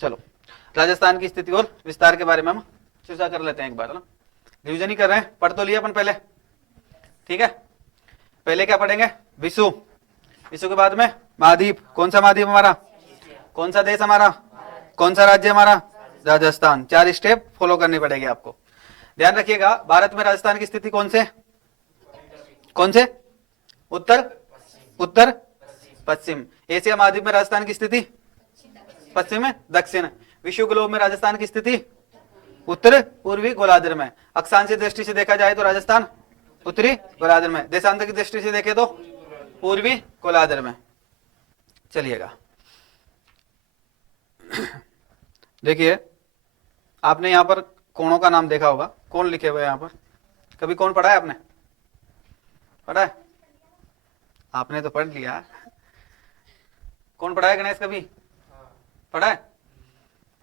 चलो राजस्थान की स्थिति और विस्तार के बारे में हम चर्चा कर लेते हैं एक बार, ना रिविजन ही कर रहे हैं, पढ़ तो लिया अपन पहले, ठीक है। पहले क्या पढ़ेंगे, विषु, विषु के बाद में महाद्वीप, कौन सा महाद्वीप हमारा, कौन सा देश हमारा, कौन सा राज्य हमारा, राजस्थान। 4 स्टेप फॉलो करनी पड़ेगी आपको। ध्यान रखिएगा, भारत में राजस्थान की स्थिति कौन से, कौन से, उत्तर, उत्तर पश्चिम। एशिया महाद्वीप में राजस्थान की स्थिति पश्चिम में, दक्षिण। विश्व ग्लोब में राजस्थान की स्थिति उत्तर पूर्वी गोलार्ध में। अक्षांशीय दृष्टि से देखा जाए तो राजस्थान उत्तरी गोलार्ध में, देशांतर की दृष्टि से देखे तो पूर्वी गोलार्ध में। चलिएगा देखिए, आपने यहां पर कोणों का नाम देखा होगा, कौन लिखे हुए यहां पर, कभी कौन पढ़ा है आपने, पढ़ा है, आपने तो पढ़ लिया, कौन पढ़ा है गणेश, कभी पढ़ा है,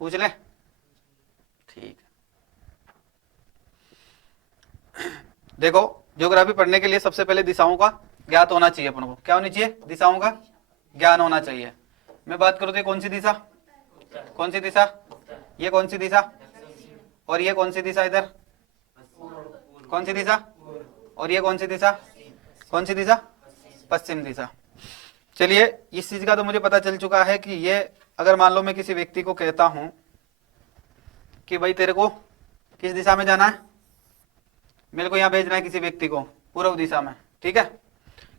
पूछ ले, ठीक। देखो ज्योग्राफी पढ़ने के लिए सबसे पहले दिशाओं का ज्ञात होना चाहिए अपन को, क्या होनी चाहिए, दिशाओं का ज्ञान होना चाहिए। मैं बात करूं तो कौन सी दिशा, कौन सी दिशा, ये कौन सी दिशा, और ये कौन सी दिशा, इधर कौन सी दिशा, और ये कौन सी दिशा, कौन सी दिशा, पश्चिम दिशा। चलिए इस चीज का तो मुझे पता चल चुका है कि ये, अगर मान लो मैं किसी व्यक्ति को कहता हूं कि भाई तेरे को किस दिशा में जाना है, मेरे को यहां भेजना है किसी व्यक्ति को पूर्व दिशा में, ठीक है,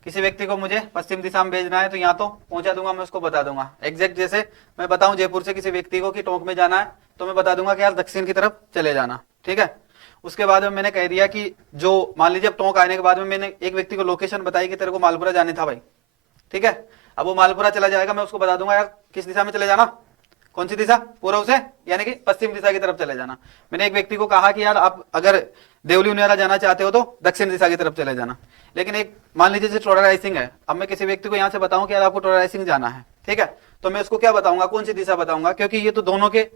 किसी व्यक्ति को मुझे पश्चिम दिशा में भेजना है, तो यहाँ तो पहुंचा दूंगा, मैं उसको बता दूंगा एग्जैक्ट। जैसे मैं बताऊं जयपुर से किसी व्यक्ति को कि टोंक में जाना है, तो मैं बता दूंगा कि यार दक्षिण की तरफ चले जाना, ठीक है। उसके बाद में मैंने कह दिया कि जो मान लीजिए अब टोंक आने के बाद में मैंने एक व्यक्ति को लोकेशन बताई कि तेरे को मालपुरा जाने था भाई, ठीक है। अब वो मालपुरा चला जाएगा, मैं उसको बता दूंगा यार किस दिशा में चले जाना, कौन सी दिशा, पूर्व से, यानी कि पश्चिम दिशा की तरफ चले जाना। मैंने एक व्यक्ति को कहा कि यार आप अगर देवली उनियारा जाना चाहते हो तो दक्षिण दिशा की तरफ चले जाना। लेकिन एक मान लीजिए जैसे टोडा राइसिंग है, अब मैं किसी व्यक्ति को यहाँ से बताऊं कि यार आपको टोडा राइसिंग जाना है, ठीक है, तो मैं उसको क्या बताऊंगा, कौन सी दिशा बताऊंगा, क्योंकि ये तो दोनों के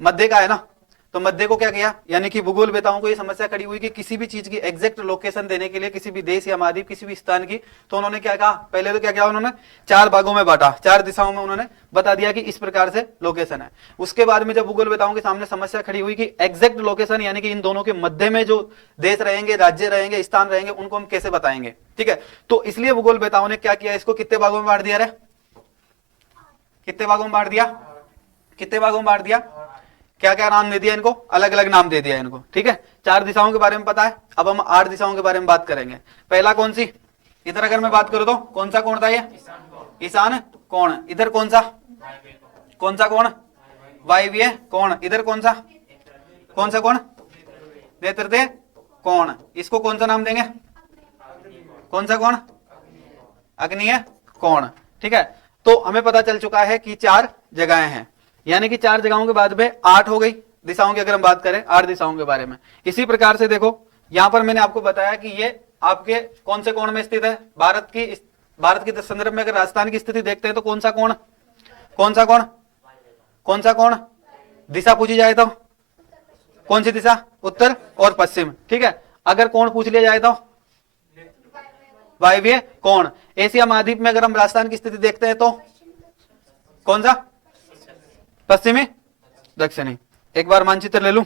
मध्य का है ना। तो मध्य को क्या किया, यानी कि भूगोल वेताओं को ये समस्या खड़ी हुई कि किसी भी चीज की एग्जैक्ट लोकेशन देने के लिए, किसी भी देश या महाद्वीप, किसी भी स्थान की, तो उन्होंने क्या कहा, पहले तो क्या किया उन्होंने 4 भागों में बांटा, 4 दिशाओं में उन्होंने बता दिया कि इस प्रकार से लोकेशन है। उसके बाद में जब भूगोल वेताओं के सामने समस्या खड़ी हुई कि एग्जैक्ट लोकेशन, यानी कि इन दोनों के मध्य में जो देश रहेंगे, राज्य रहेंगे, स्थान रहेंगे, उनको हम कैसे बताएंगे, ठीक है। तो इसलिए भूगोल वेताओं ने क्या किया, इसको कितने भागों में बांट दिया, कितने भागों में बांट दिया, कितने भागों में बांट दिया, क्या क्या नाम दे दिया इनको, अलग अलग नाम दे दिया इनको, ठीक है। 4 दिशाओं के बारे में पता है, अब हम 8 दिशाओं के बारे में बात करेंगे। पहला कौन सी, इधर अगर मैं बात करूं तो कौन सा कोण था ये, ईशान कोण। इधर कौन सा कोण, वायव्य कोण। इधर कौन सा कोण, नेत्रदेय कोण। इसको कौन सा नाम देंगे, कौन सा कोण, अग्निय कोण, ठीक है। तो हमें पता चल चुका है कि 4 जगहें हैं, यानी कि 4 जगहों के बाद में 8 हो गई दिशाओं की। अगर हम बात करें 8 दिशाओं के बारे में, इसी प्रकार से देखो यहां पर मैंने आपको बताया कि ये आपके कौन से कोण में स्थित है, भारत की संदर्भ में अगर राजस्थान की स्थिति देखते हैं तो कौन सा कोण, कौन सा कोण, कौन सा कोण, दिशा पूछी जाए तो कौन सी दिशा, उत्तर और पश्चिम, ठीक है। अगर कोण पूछ लिया जाए तो वायव्य कोण। एशिया महाद्वीप में अगर हम राजस्थान की स्थिति देखते हैं तो कौन सा, पश्चिमी, दक्षिणी। एक बार मानचित्र ले लूं,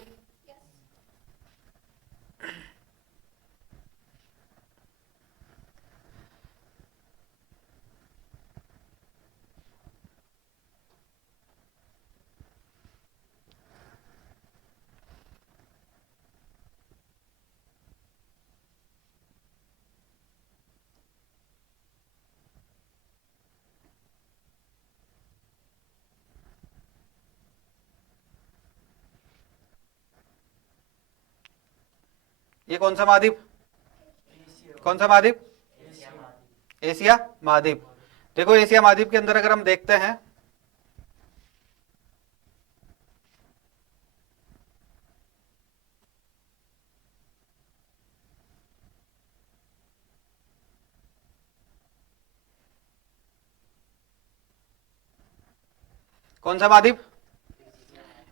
ये कौन सा महाद्वीप, कौन सा महाद्वीप, एशिया महाद्वीप। देखो एशिया महाद्वीप के अंदर अगर हम देखते हैं, कौन सा महाद्वीप,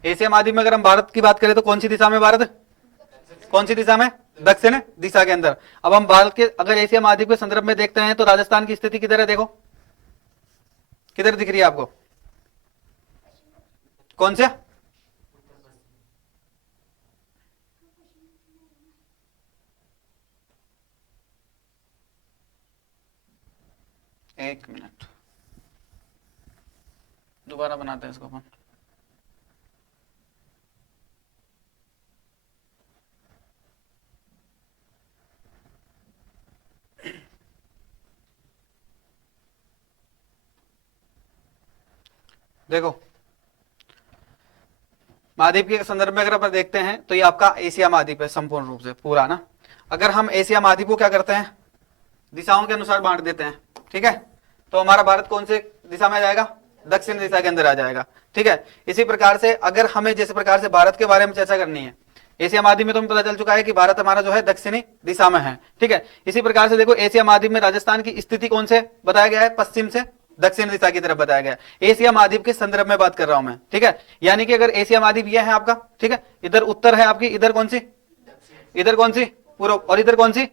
एशिया महाद्वीप में अगर हम भारत की बात करें तो कौन सी दिशा में भारत, कौन सी दिशा में, दक्षिण दिशा के अंदर। अब हम भारत के अगर एशिया महाद्वीप के संदर्भ में देखते हैं तो राजस्थान की स्थिति किधर है, देखो किधर दिख रही है आपको, कौन से? एक मिनट, दोबारा बनाते हैं इसको अपन। देखो महाद्वीप के संदर्भ में अगर अपन देखते हैं तो ये आपका एशिया महाद्वीप है संपूर्ण रूप से पूरा ना। अगर हम एशिया महाद्वीप को क्या करते हैं, दिशाओं के अनुसार बांट देते हैं, ठीक है, तो हमारा भारत कौन से दिशा में आ जाएगा? दक्षिण दिशा के अंदर आ जाएगा, ठीक है। इसी प्रकार से अगर हमें जिस प्रकार से भारत के बारे में चर्चा करनी है, एशिया महाद्वीप में तो हमें पता चल चुका है कि भारत हमारा जो है दक्षिणी दिशा में है, ठीक है। इसी प्रकार से देखो एशिया महाद्वीप में राजस्थान की स्थिति कौन से बताया गया है? पश्चिम से दक्षिण दिशा की तरफ बताया गया। एशिया महाद्वीप के संदर्भ में बात कर रहा हूं मैं, ठीक है। यानी कि अगर एशिया महाद्वीप यह है आपका, ठीक है, इधर उत्तर है आपकी, इधर कौन सी? इधर कौन सी? पूर्व। और इधर कौन सी?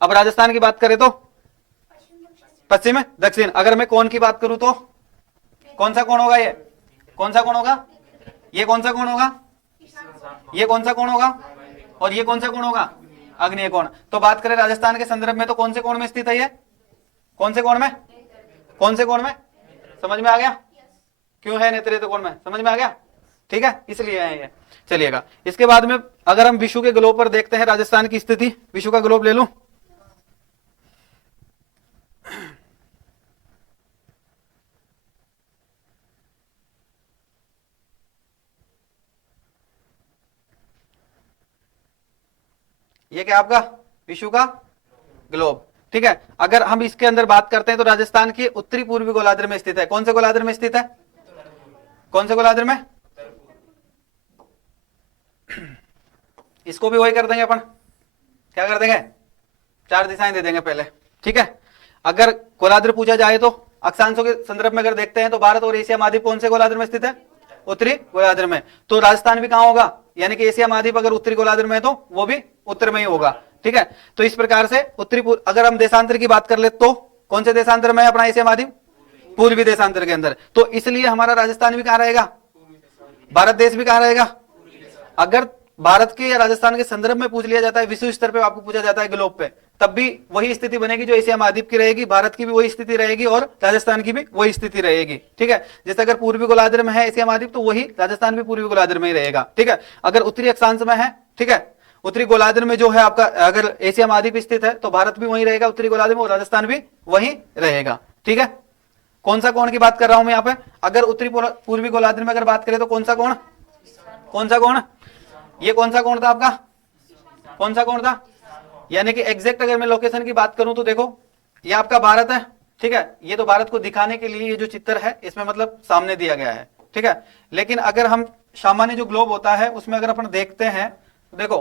अब राजस्थान की बात करें तो पश्चिम, दक्षिण। अगर मैं कोण की बात करूं तो कौन सा कोण होगा? ये कौन सा कोण होगा? ये कौन सा कोण होगा? ये कौन सा कोण होगा? और ये कौन सा कोण होगा? आग्नेय कोण। तो बात करें राजस्थान के संदर्भ में तो कौन से कोण में स्थित है ये? कौन से कोण में? कौन से कोण में? समझ में आ गया क्यों है नेत्रेय कोण में? समझ में आ गया, ठीक है, इसलिए है ये। चलिएगा, इसके बाद में अगर हम विश्व के ग्लोब पर देखते हैं राजस्थान की स्थिति, विश्व का ग्लोब ले लूं। ये क्या आपका विश्व का ग्लोब, ठीक है। अगर हम इसके अंदर बात करते हैं तो राजस्थान के उत्तरी पूर्वी गोलार्ध में स्थित है। कौन से गोलार्ध में स्थित है? कौन से गोलार्ध में? इसको भी वही कर देंगे अपन, क्या कर देंगे? 4 दिशाएं दे देंगे पहले, ठीक है। अगर गोलार्ध पूछा जाए तो अक्षांशों के संदर्भ में अगर देखते हैं तो भारत और एशिया महाद्वीप कौन से गोलार्ध में स्थित है? उत्तरी गोलार्ध में। तो राजस्थान भी कहां होगा? यानी कि एशिया महाद्वीप अगर उत्तरी गोलार्ध में है तो वो भी उत्तर में ही होगा, ठीक है। तो इस प्रकार से उत्तरी, अगर हम देशांतर की बात कर ले तो कौन से देशांतर में है अपना एशिया महाद्वीप? पूर्वी देशांतर के अंदर। तो इसलिए हमारा राजस्थान भी कहां रहेगा? भारत देश भी कहां रहेगा? अगर भारत के या राजस्थान के संदर्भ में पूछ लिया जाता है, विश्व स्तर पे आपको पूछा जाता है ग्लोब पे, तब भी वही स्थिति बनेगी जो एशिया महाद्वीप की रहेगी, भारत की भी वही स्थिति रहेगी और राजस्थान की भी वही स्थिति रहेगी, ठीक है। जैसे अगर पूर्वी गोलार्ध में है एशिया महाद्वीप तो वही राजस्थान भी पूर्वी गोलार्ध में ही रहेगा, ठीक है। अगर उत्तरी अक्षांश में है, ठीक है, उत्तरी गोलार्ध में जो है आपका, अगर एशिया महाद्वीप स्थित है तो भारत भी वही रहेगा उत्तरी गोलार्ध में और राजस्थान भी वही रहेगा, ठीक है। कौन सा कोण की बात कर रहा हूं मैं यहाँ पे? अगर उत्तरी पूर्वी गोलार्ध में अगर बात करें तो कौन सा कोण? कौन सा कोण? ये कौन सा कोण था आपका? कौन सा कोण था? यानी कि एग्जैक्ट अगर मैं लोकेशन की बात करूं तो देखो ये आपका भारत है, ठीक है। ये तो भारत को दिखाने के लिए ये जो चित्र है इसमें मतलब सामने दिया गया है, ठीक है। लेकिन अगर हम सामान्य जो ग्लोब होता है उसमें अगर अपन देखते हैं तो देखो,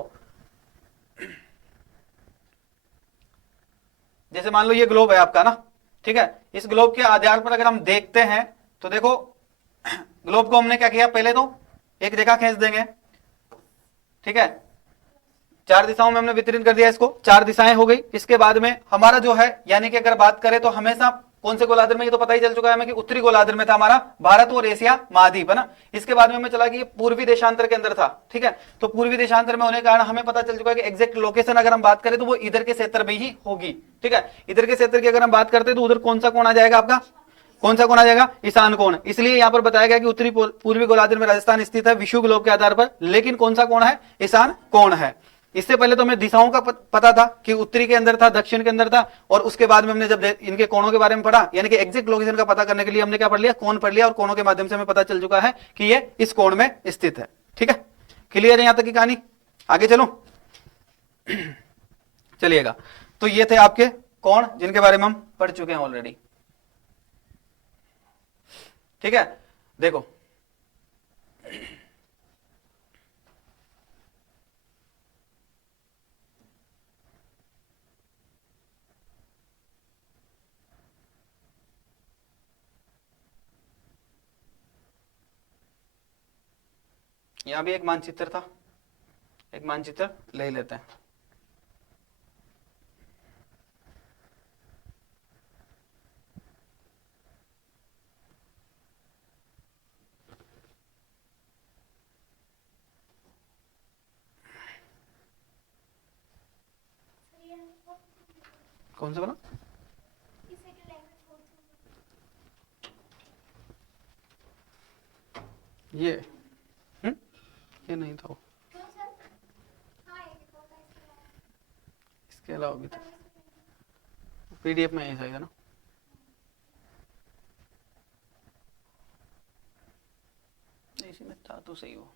जैसे मान लो ये ग्लोब है आपका ना, ठीक है। इस ग्लोब के आधार पर अगर हम देखते हैं तो देखो ग्लोब को हमने क्या किया, पहले तो एक रेखा खींच देंगे, ठीक है। 4 दिशाओं में हमने वितरित कर दिया इसको, 4 दिशाएं हो गई। इसके बाद में हमारा जो है, यानी कि अगर बात करें तो हमेशा कौन से गोलार्ध में, ये तो पता ही चल चुका है हमें कि उत्तरी गोलार्ध में था हमारा भारत और एशिया महाद्वीप, है ना। इसके बाद में हमें चला कि ये पूर्वी देशांतर के अंदर था, ठीक है। तो पूर्वी देशांतर में होने के कारण हमें पता चल चुका है कि एग्जैक्ट लोकेशन अगर हम बात करें तो वो इधर के क्षेत्र में ही होगी, ठीक है। इधर के क्षेत्र की अगर हम बात करते हैं तो उधर कौन सा कोण आ जाएगा आपका? कौन सा कोण आ जाएगा? ईशान कोण। इसलिए यहां पर बताया गया कि उत्तरी पूर्वी गोलार्ध में राजस्थान स्थित है विश्व ग्लोब के आधार पर, लेकिन कौन सा कोण है? ईशान कोण है। इससे पहले तो हमें दिशाओं का पता था कि उत्तरी के अंदर था, दक्षिण के अंदर था, और उसके बाद में हमने जब इनके कोणों के बारे में पढ़ा, यानी कि एग्जैक्ट लोकेशन का पता करने के लिए हमने क्या पढ़ लिया? कोण पढ़ लिया, और कोणों के माध्यम से हमें पता चल चुका है कि ये इस कोण में स्थित है, ठीक है। क्लियर है यहां तक की कहानी? आगे चलो चलिएगा। तो ये थे आपके कोण जिनके बारे में हम पढ़ चुके हैं ऑलरेडी, ठीक है। देखो यहां भी एक मानचित्र था, एक मानचित्र ले लेते हैं। कौन सा बोला? ये ये नहीं था वो, इसके अलावा भी था, पीडीएफ में ऐसा ही था ना। इसी में था तो सही वो।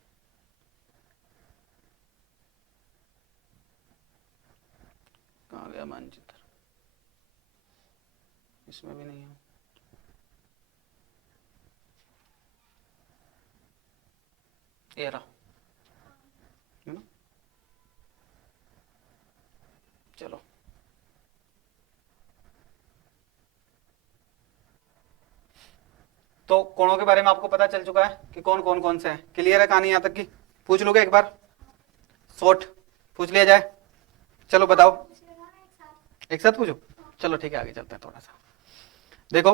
कहाँ गया मानचित्र? इसमें भी नहीं है। ये रहा है ना? चलो तो कोणों के बारे में आपको पता चल चुका है कि कौन से हैं। क्लियर है कहानी यहाँ तक की? पूछ लोगे एक बार, शॉर्ट पूछ लिया जाए। चलो बताओ, एक साथ पूछो। चलो ठीक है, आगे चलते हैं थोड़ा सा। देखो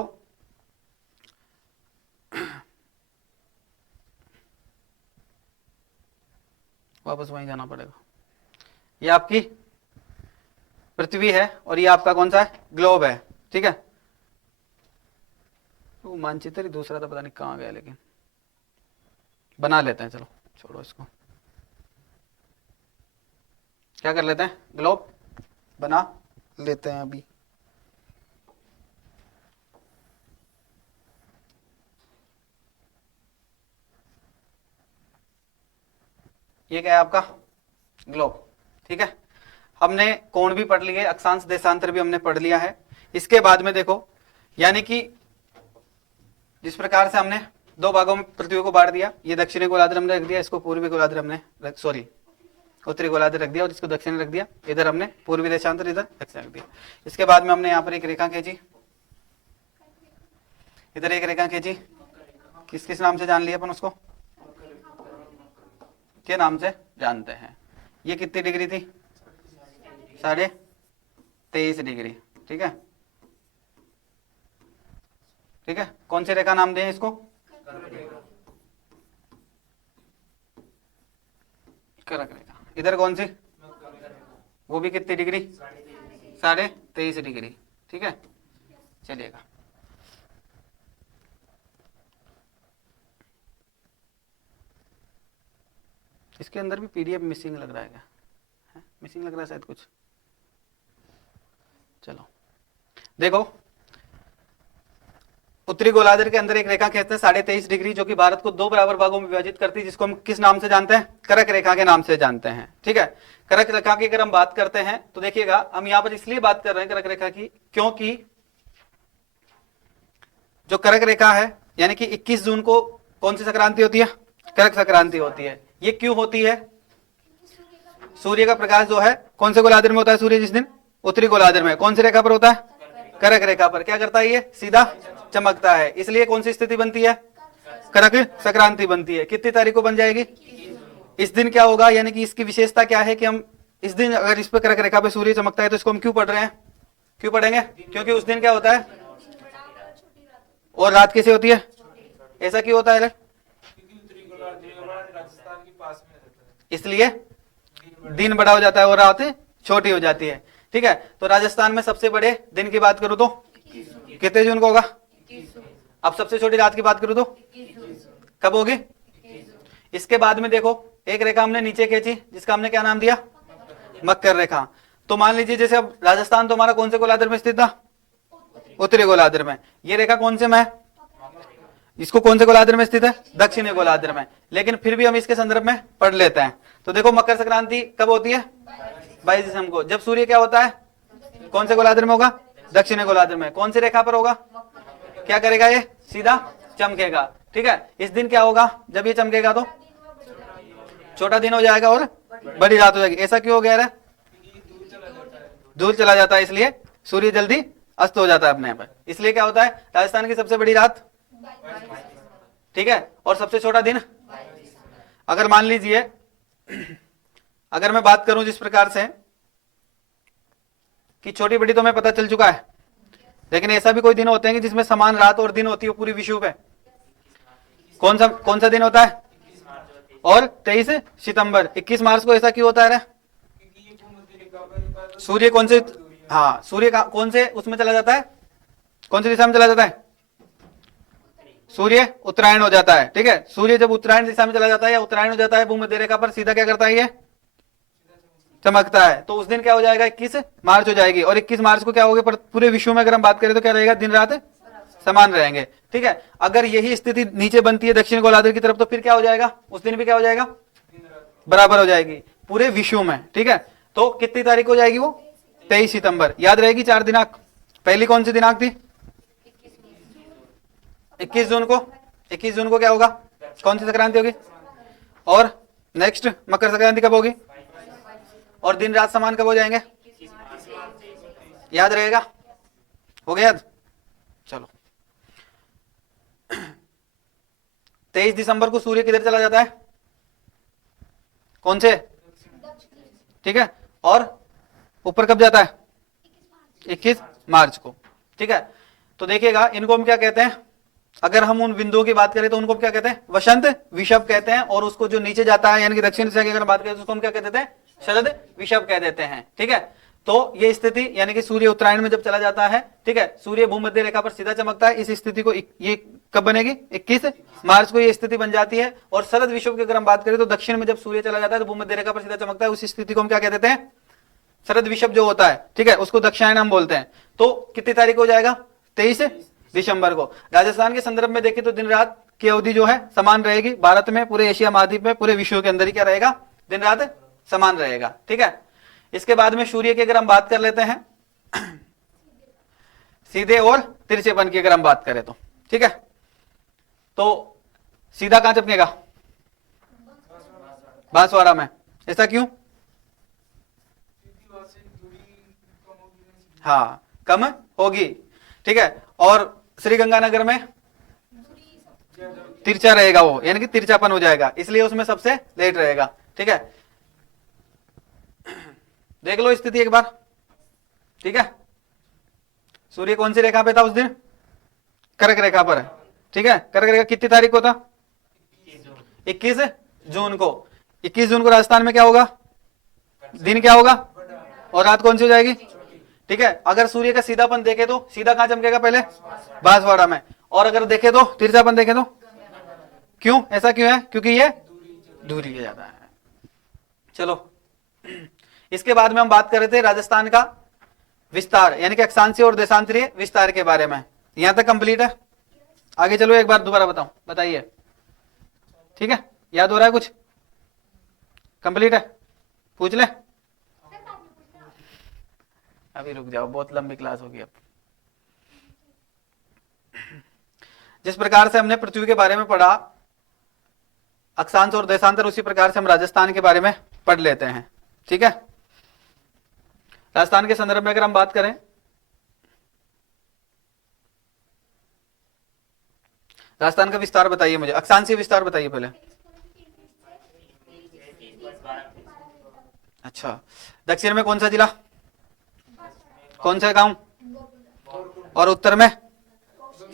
वापस वहीं जाना पड़ेगा। ये आपकी पृथ्वी है और ये आपका कौन सा है? ग्लोब है, ठीक है। वो मानचित्र ही दूसरा था, पता नहीं कहाँ गया, लेकिन बना लेते हैं। चलो छोड़ो इसको, क्या कर लेते हैं, ग्लोब बना लेते हैं अभी। ये क्या है आपका? ग्लोब, ठीक है। हमने कोण भी पढ़ लिए, अक्षांश देशांतर भी हमने पढ़ लिया है। इसके बाद में देखो, यानी कि जिस प्रकार से हमने दो भागों में पृथ्वी को बांट दिया, ये दक्षिणी गोलार्ध हमने रख दिया, इसको पूर्वी गोलार्ध हमने उत्तरी गोलार्ध रख दिया और इसको दक्षिण रख दिया। इधर हमने पूर्वी देशांतर, इधर दक्षिण रख दिया। इसके बाद में हमने यहाँ पर एक रेखा खींची, इधर एक रेखा खींची, किस किस नाम से जान लिया अपन उसको? के नाम से जानते हैं। ये कितनी डिग्री थी? 23.5 डिग्री, ठीक है। ठीक है, कौन सी रेखा नाम दें इसको? कर्क रेखा। इधर कौन सी? वो भी कितनी डिग्री? 23.5 डिग्री, ठीक है। चलिएगा, इसके अंदर भी पीडीएफ मिसिंग लग रहा है, क्या मिसिंग लग रहा है शायद कुछ। चलो देखो, उत्तरी गोलार्ध के अंदर एक रेखा खींचते हैं 23.5 डिग्री, जो कि भारत को दो बराबर भागों में विभाजित करती है, जिसको हम किस नाम से जानते हैं? कर्क रेखा के नाम से जानते हैं, ठीक है। कर्क रेखा की अगर हम बात करते हैं तो देखिएगा, हम यहाँ पर इसलिए बात कर रहे हैं कर्क रेखा की, क्योंकि जो कर्क रेखा है, यानी कि 21 जून को कौन सी संक्रांति होती है? कर्क संक्रांति होती है। ये क्यों होती है? सूर्य का प्रकाश जो है कौन से गोलार्ध में होता है? सूर्य जिस दिन उत्तरी गोलार्ध में, कौन सी रेखा पर होता है? कर्क रेखा पर। क्या करता है? ये सीधा चमकता है, इसलिए कौन सी स्थिति बनती है? कर्क संक्रांति बनती है। कितनी तारीख को बन जाएगी? इस दिन क्या होगा, यानी कि इसकी विशेषता क्या है कि हम इस दिन अगर इस पर कर्क रेखा पे सूर्य चमकता है तो इसको हम क्यों पढ़ रहे हैं? क्यों पढ़ेंगे? क्योंकि उस दिन क्या होता है और रात कैसे होती है? ऐसा क्यों होता है? इसलिए दिन बड़ा हो जाता है और रात छोटी हो जाती है, ठीक है। तो राजस्थान में सबसे बड़े दिन की बात करूं तो कितने जून को होगा? अब सबसे छोटी रात की बात करूं तो कब होगी? इसके बाद में देखो, एक रेखा हमने नीचे खींची, जिसका हमने क्या नाम दिया? मकर रेखा। तो मान लीजिए जैसे अब राजस्थान तो हमारा कौन से गोलार्ध में स्थित था? उत्तरी गोलार्ध में। ये रेखा कौन से में है? इसको कौन से गोलार्ध में स्थित है? दक्षिणी गोलार्ध में। लेकिन फिर भी हम इसके संदर्भ में पढ़ लेते हैं। तो देखो, मकर संक्रांति कब होती है? 22 दिसंबर को। जब सूर्य क्या होता है? कौन से गोलार्ध में होगा? दक्षिणी गोलार्ध में। कौन सी रेखा पर होगा? क्या करेगा? ये सीधा चमकेगा, ठीक है। इस दिन क्या होगा? जब ये चमकेगा तो छोटा दिन हो जाएगा और बड़ी रात हो जाएगी। ऐसा क्यों हो गया? दूर चला जाता है, इसलिए सूर्य जल्दी अस्त हो जाता है अपने पर। इसलिए क्या होता है? राजस्थान की सबसे बड़ी रात, ठीक है, और सबसे छोटा दिन। अगर मान लीजिए, अगर मैं बात करूं जिस प्रकार से कि छोटी बड़ी तो हमें पता चल चुका है, लेकिन ऐसा भी कोई दिन होते हैं कि जिसमें समान रात और दिन होती है पूरी विश्व पे। कौन सा दिन होता है? और 23 सितंबर। 21 मार्च को ऐसा क्यों होता है? सूर्य कौन से हाँ, सूर्य का कौन से उसमें चला जाता है, कौन सी दिशा में चला जाता है, सूर्य उत्तरायण हो जाता है। ठीक है, सूर्य जब उत्तरायण दिशा में चला जाता है या उत्तरायण हो जाता है भूमध्य रेखा पर, सीधा क्या करता है, ये चमकता है। तो उस दिन क्या हो जाएगा, 21 मार्च हो जाएगी। और 21 मार्च को क्या होगा, पूरे विश्व में अगर हम बात करें तो क्या रहेगा, दिन रात समान रहेंगे। ठीक है, अगर यही स्थिति नीचे बनती है दक्षिण गोलार्ध की तरफ, तो फिर क्या हो जाएगा, उस दिन भी क्या हो जाएगा, बराबर हो जाएगी पूरे विश्व में। ठीक है, तो कितनी तारीख हो जाएगी वो, 23 सितंबर। याद रहेगी 4 दिनांक। पहली कौन सी दिनांक थी, 21 जून को। 21 जून को क्या होगा, कौन सी संक्रांति होगी, और नेक्स्ट मकर संक्रांति कब होगी, और दिन रात समान कब हो जाएंगे, याद रहेगा, हो गया याद। चलो 23 दिसंबर को सूर्य किधर चला जाता है, कौन से, ठीक है, और ऊपर कब जाता है, 21 मार्च को। ठीक है, तो देखिएगा इनको हम क्या कहते हैं, अगर हम उन बिंदुओं की बात करें तो उनको क्या कहते हैं, वसंत विषव कहते हैं। और उसको जो नीचे जाता है यानी कि दक्षिण दिशा की अगर बात करें तो उसको हम क्या कह देते हैं, शरद विषव कह देते हैं। ठीक है, तो ये स्थिति यानी कि सूर्य उत्तरायण में जब चला जाता है, ठीक है, सूर्य भूमध्य रेखा पर सीधा चमकता है। इस स्थिति को ये कब बनेगी, 21 मार्च को ये स्थिति बन जाती है। और शरद विषव की अगर हम बात करें तो दक्षिण में जब सूर्य चला जाता है तो भूमध्य रेखा पर सीधा चमकता है, उस स्थिति को हम क्या कह देते हैं, शरद विषव जो होता है। ठीक है, उसको दक्षिणायन हम बोलते हैं। तो कितनी तारीख हो जाएगा, 23 दिसंबर को। राजस्थान के संदर्भ में देखें तो दिन रात की अवधि जो है समान रहेगी भारत में, पूरे एशिया महाद्वीप में, पूरे विश्व के अंदर ही क्या रहेगा, दिन रात समान रहेगा। ठीक है, इसके बाद में सूर्य की अगर हम बात कर लेते हैं सीधे और तिरछेपन की अगर हम बात करें तो, ठीक है, तो सीधा कहां चमकेगा, बांसवाड़ा में। ऐसा क्यों, हाँ कम होगी। ठीक है, और श्रीगंगानगर में तिरछा रहेगा वो, यानी कि तिरछापन हो जाएगा, इसलिए उसमें सबसे लेट रहेगा। ठीक है, देख लो स्थिति एक बार। ठीक है, सूर्य कौन सी रेखा पे था उस दिन, कर्क रेखा पर है। ठीक है, कर्क रेखा कितनी तारीख को था, 21 जून को। 21 जून को राजस्थान में क्या होगा, दिन क्या होगा, और रात कौन सी हो जाएगी। ठीक है, अगर सूर्य का सीधापन देखे तो सीधा कहां चमकेगा, पहले बांसवाड़ा में। और अगर देखे तो तिरछापन देखे तो, क्यों, ऐसा क्यों है, क्योंकि ये दूरी के ज्यादा है। चलो इसके बाद में हम बात कर रहे थे राजस्थान का विस्तार यानी कि अक्षांशीय और देशांतरीय विस्तार के बारे में। यहां तक कंप्लीट है, आगे चलो एक बार दोबारा बताऊं, बताइए। ठीक है, याद हो रहा है कुछ, कंप्लीट है, पूछ ले, अभी रुक जाओ, बहुत लंबी क्लास होगी अब। जिस प्रकार से हमने पृथ्वी के बारे में पढ़ा अक्षांश और देशांतर, उसी प्रकार से हम राजस्थान के बारे में पढ़ लेते हैं। ठीक है, राजस्थान के संदर्भ में अगर हम बात करें, राजस्थान का विस्तार बताइए मुझे, अक्षांशीय विस्तार बताइए पहले। अच्छा, दक्षिण में कौन सा जिला, कौन सा गांव, और उत्तर में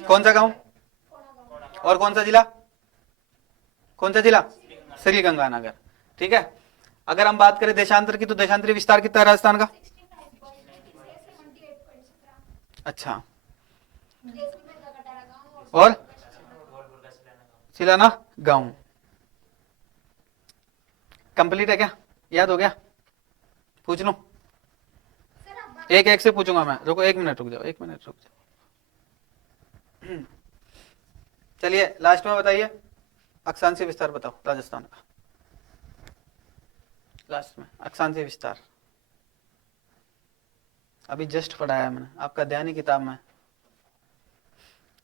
कौन सा गांव, और कौन सा जिला, कौन सा जिला, श्रीगंगानगर। ठीक है, अगर हम बात करें देशांतर की तो देशांतरीय विस्तार कितना है राजस्थान का, अच्छा, और सिलाना गांव। कंप्लीट है क्या, याद हो गया, पूछ लूं, एक एक से पूछूंगा मैं, रुको 1 मिनट रुक जाओ, 1 मिनट रुक जाओ। चलिए लास्ट में बताइए, अक्षांशीय विस्तार बताओ राजस्थान का, लास्ट में अक्षांशीय विस्तार। अभी जस्ट पढ़ाया मैंने, आपका ध्यान ही किताब में।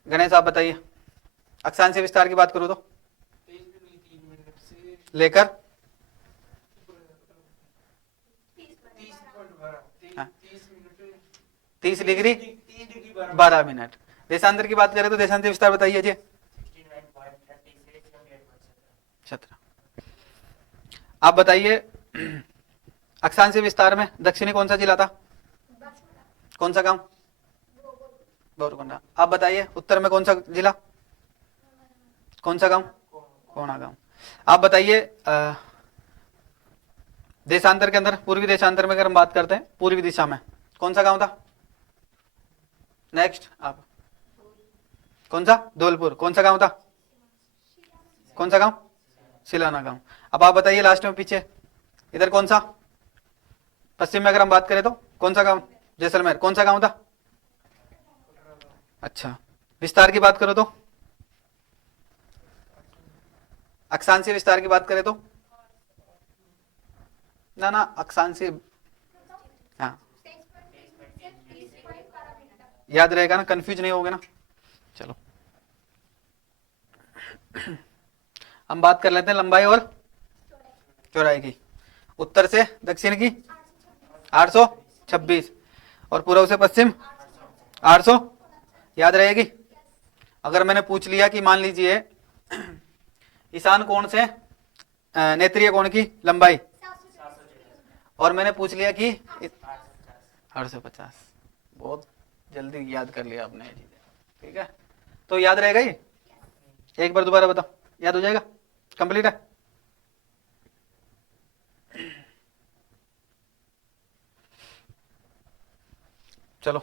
गणेश आप बताइए, अक्षांशीय विस्तार की बात करूं तो लेकर 30 डिग्री 12 मिनट। देशांतर की बात करें तो देशांतर विस्तार बताइए जी, 17। आप बताइए अक्षांशीय विस्तार में दक्षिणी कौन सा जिला था, कौन सा गांव, बोरकुंडा। आप बताइए उत्तर में कौन सा जिला, कौन सा गांव, कोणा गांव। आप बताइए देशांतर के अंदर, पूर्वी देशांतर में अगर हम बात करते हैं पूर्वी दिशा में कौन सा गांव था? नेक्स्ट आप, कौन सा? धौलपुर। कौन सा गांव था? कौन सा गांव? सिलाना गांव। अब आप बताइए लास्ट में पीछे इधर कौन सा? पश्चिम में अगर हम बात करें तो कौन सा गांव? जैसलमेर। कौन सा गांव था? अच्छा, विस्तार की बात करो तो, अक्षांशीय विस्तार की बात करें तो, ना अक्षांशीय, हाँ याद रहेगा ना, कंफ्यूज नहीं होगे ना। चलो हम बात कर लेते हैं लंबाई और चौड़ाई की। उत्तर से दक्षिण की 826 और पूर्व से पश्चिम 800, याद रहेगी। अगर मैंने पूछ लिया कि मान लीजिए ईशान कोण से नेत्रीय कोण की लंबाई, और मैंने पूछ लिया कि 850, बहुत जल्दी याद कर लिया आपने ये चीजें, ठीक है। तो याद रहेगा ये, एक बार दोबारा बताओ, याद हो जाएगा, कंप्लीट है। चलो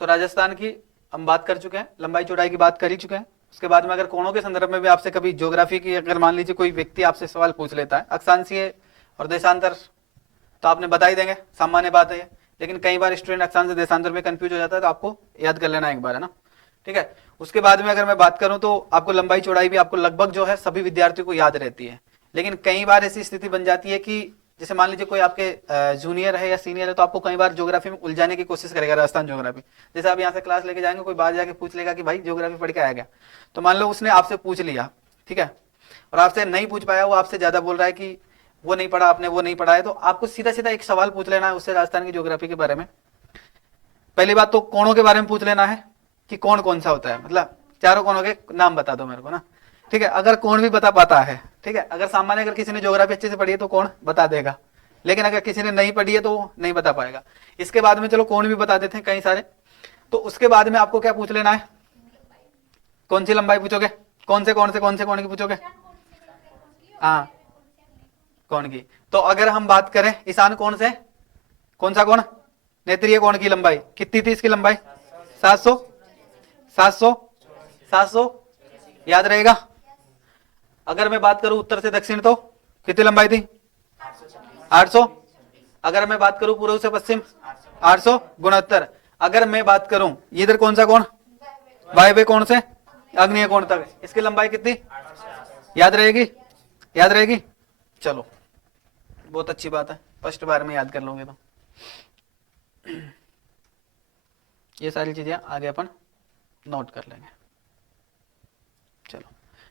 तो राजस्थान की हम बात कर चुके हैं, लंबाई चौड़ाई की बात कर ही चुके हैं। उसके बाद में अगर कोणों के संदर्भ में भी आपसे कभी ज्योग्राफी की, अगर मान लीजिए कोई व्यक्ति आपसे सवाल पूछ लेता है अक्षांशीय और देशांतर, तो आपने बता ही देंगे, सामान्य बात है ये। लेकिन कई बार स्टूडेंट अक्षांश से देशांतर में कंफ्यूज हो जाता है, तो आपको याद कर लेना एक बार, है ना, ठीक है। उसके बाद में अगर मैं बात करूं तो आपको लंबाई चौड़ाई भी आपको लगभग जो है सभी विद्यार्थियों को याद रहती है। लेकिन कई बार ऐसी स्थिति बन जाती है कि जैसे मान लीजिए कोई आपके जूनियर है या सीनियर है, तो आपको कई बार ज्योग्राफी में उलझाने की कोशिश करेगा, राजस्थान ज्योग्राफी। जैसे आप यहाँ से क्लास लेके जाएंगे, कोई बाहर जाके पूछ लेगा कि भाई ज्योग्राफी पढ़ के आया गया, तो मान लो उसने आपसे पूछ लिया, ठीक है, और आपसे नहीं पूछ पाया, वो आपसे ज्यादा बोल रहा है कि वो नहीं पढ़ा आपने, वो नहीं पढ़ा है, तो आपको सीधा सीधा एक सवाल पूछ लेना है उससे राजस्थान की ज्योग्राफी के बारे में। पहली बात तो कोणों के बारे में पूछ लेना है कि कौन कौन सा होता है, मतलब चारों कोणों के नाम बता दो मेरे को ना, ठीक है। अगर कौन भी बता पाता है, ठीक है, अगर सामान्य अगर किसी ने ज्योग्राफी अच्छे से पढ़ी है तो कौन बता देगा, लेकिन अगर किसी ने नहीं पढ़ी है तो वो नहीं बता पाएगा। इसके बाद में चलो कौन भी बता देते हैं कई सारे, तो उसके बाद में आपको क्या पूछ लेना है, कौन सी लंबाई पूछोगे, कौन से कौन की पूछोगे, हाँ कौन की। तो अगर हम बात करें ईशान कोण से, कौन सा कोण, नेत्रीय कोण की लंबाई कितनी थी, इसकी लंबाई 700, 700, 700, याद रहेगा। अगर मैं बात करूं उत्तर से दक्षिण तो कितनी लंबाई थी, 800। अगर मैं बात करूं पूर्व से पश्चिम 800 गुणोत्तर। अगर मैं बात करूं इधर कौन सा कोण, वायव्य कोण से आग्नेय कोण तक, इसकी लंबाई कितनी, याद रहेगी, याद रहेगी। चलो बहुत अच्छी बात है, फर्स्ट बार में याद कर लोगे तो ये सारी चीजें आगे अपन नोट कर लेंगे। चलो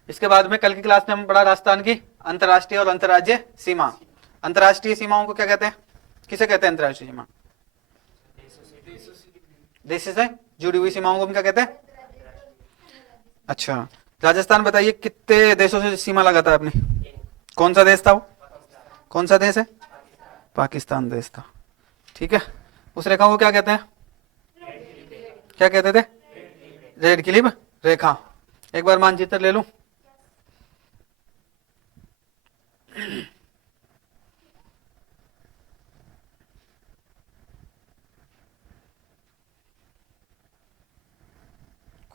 इसके बाद में कल की क्लास में हम पढ़ा राजस्थान की अंतर्राष्ट्रीय और अंतर्राज्यीय सीमा। अंतर्राष्ट्रीय सीमाओं को क्या कहते हैं, किसे कहते हैं अंतर्राष्ट्रीय सीमा, देश से जुड़ी हुई सीमाओं को हम क्या कहते हैं। अच्छा राजस्थान बताइए कितने देशों से सीमा लगाता है अपनी, कौन सा देश था वो, कौन सा देश है, पाकिस्तान देश था, ठीक है। उस रेखा को क्या कहते हैं, क्या कहते थे, रेड क्लिप रेखा। एक बार मानचित्र ले लूं,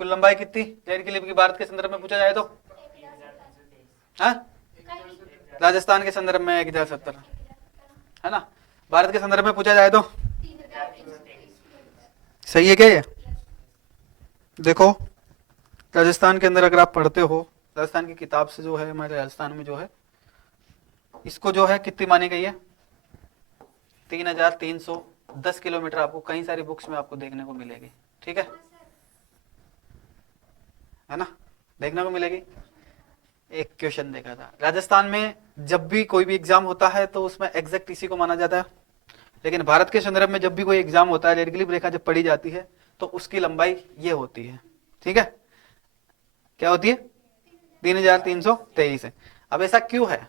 कुल लंबाई कितनी रेड क्लिप की भारत के संदर्भ में पूछा जाए तो, हाँ राजस्थान के संदर्भ में 1070 है ना, भारत के संदर्भ में पूछा जाए तो सही है क्या ये। देखो राजस्थान के अंदर अगर आप पढ़ते हो, राजस्थान की किताब से जो है हमारे राजस्थान में जो है इसको जो है कितनी मानी गई है, 3310 किलोमीटर आपको कई सारी बुक्स में आपको देखने को मिलेगी, ठीक है ना, देखने को मिलेगी। एक क्वेश्चन देखा था राजस्थान में, जब भी कोई भी एग्जाम होता है तो उसमें एग्जैक्ट इसी को माना जाता है, लेकिन भारत के संदर्भ में जब भी कोई एग्जाम होता है, रेड क्लिप रेखा जब पढ़ी जाती है तो उसकी लंबाई ये होती है, ठीक है, क्या होती है 3323 है। अब ऐसा क्यों है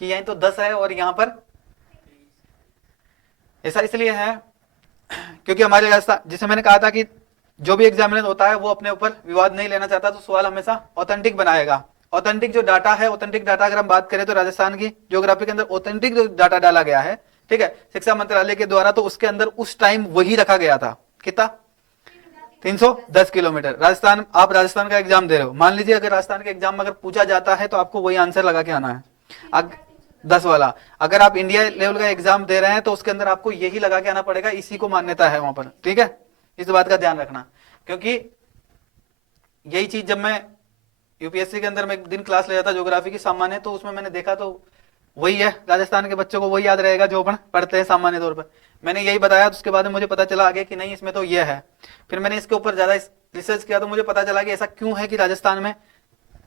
कि यहीं तो 10 है और यहां पर, ऐसा इसलिए है क्योंकि हमारे राजस्थान, जिसे मैंने कहा था कि जो भी एग्जामिनर होता है वो अपने ऊपर विवाद नहीं लेना चाहता, तो सवाल हमेशा ऑथेंटिक बनाएगा, ऑथेंटिक जो डाटा है, ऑथेंटिक डाटा अगर हम बात करें तो राजस्थान की ज्योग्राफी के अंदर ऑथेंटिक जो डाटा डाला गया है, ठीक है, शिक्षा मंत्रालय के द्वारा, तो उसके अंदर उस टाइम वही रखा गया था। कितना? 310 किलोमीटर। राजस्थान, आप राजस्थान का एग्जाम दे रहे हो, मान लीजिए अगर राजस्थान के एग्जाम में अगर पूछा जाता है तो आपको वही आंसर लगा के आना है 10 वाला। अगर आप इंडिया लेवल का एग्जाम दे रहे हैं तो उसके अंदर आपको यही लगा के आना पड़ेगा, इसी को मान्यता है वहां पर, ठीक है। इस बात का ध्यान रखना, क्योंकि यही चीज जब मैं यूपीएससी के अंदर मैं एक दिन क्लास ले जाता ज्योग्राफी की सामान्य, तो उसमें मैंने देखा तो वही है, राजस्थान के बच्चों को वही याद रहेगा जो अपन पढ़ते हैं सामान्य तौर पर। मैंने यही बताया, तो उसके बाद मुझे पता चला आगे कि नहीं इसमें तो यह है। फिर मैंने इसके ऊपर ज्यादा रिसर्च किया तो मुझे पता चला कि ऐसा क्यों है कि राजस्थान में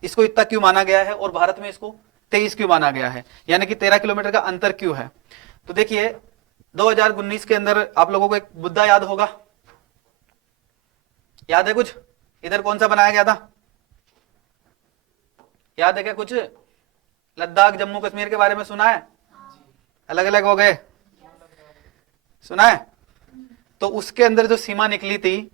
इसको इतना क्यों माना गया है और भारत में इसको 23 क्यों माना गया है, यानी कि 13 किलोमीटर का अंतर क्यों है। तो देखिए 2019 के अंदर आप लोगों को एक मुद्दा याद होगा, याद है कुछ? इधर कौन सा बनाया गया था, याद है क्या कुछ? लद्दाख जम्मू कश्मीर के बारे में सुना है? अलग अलग हो गए, सुना है? तो उसके अंदर जो सीमा निकली थी,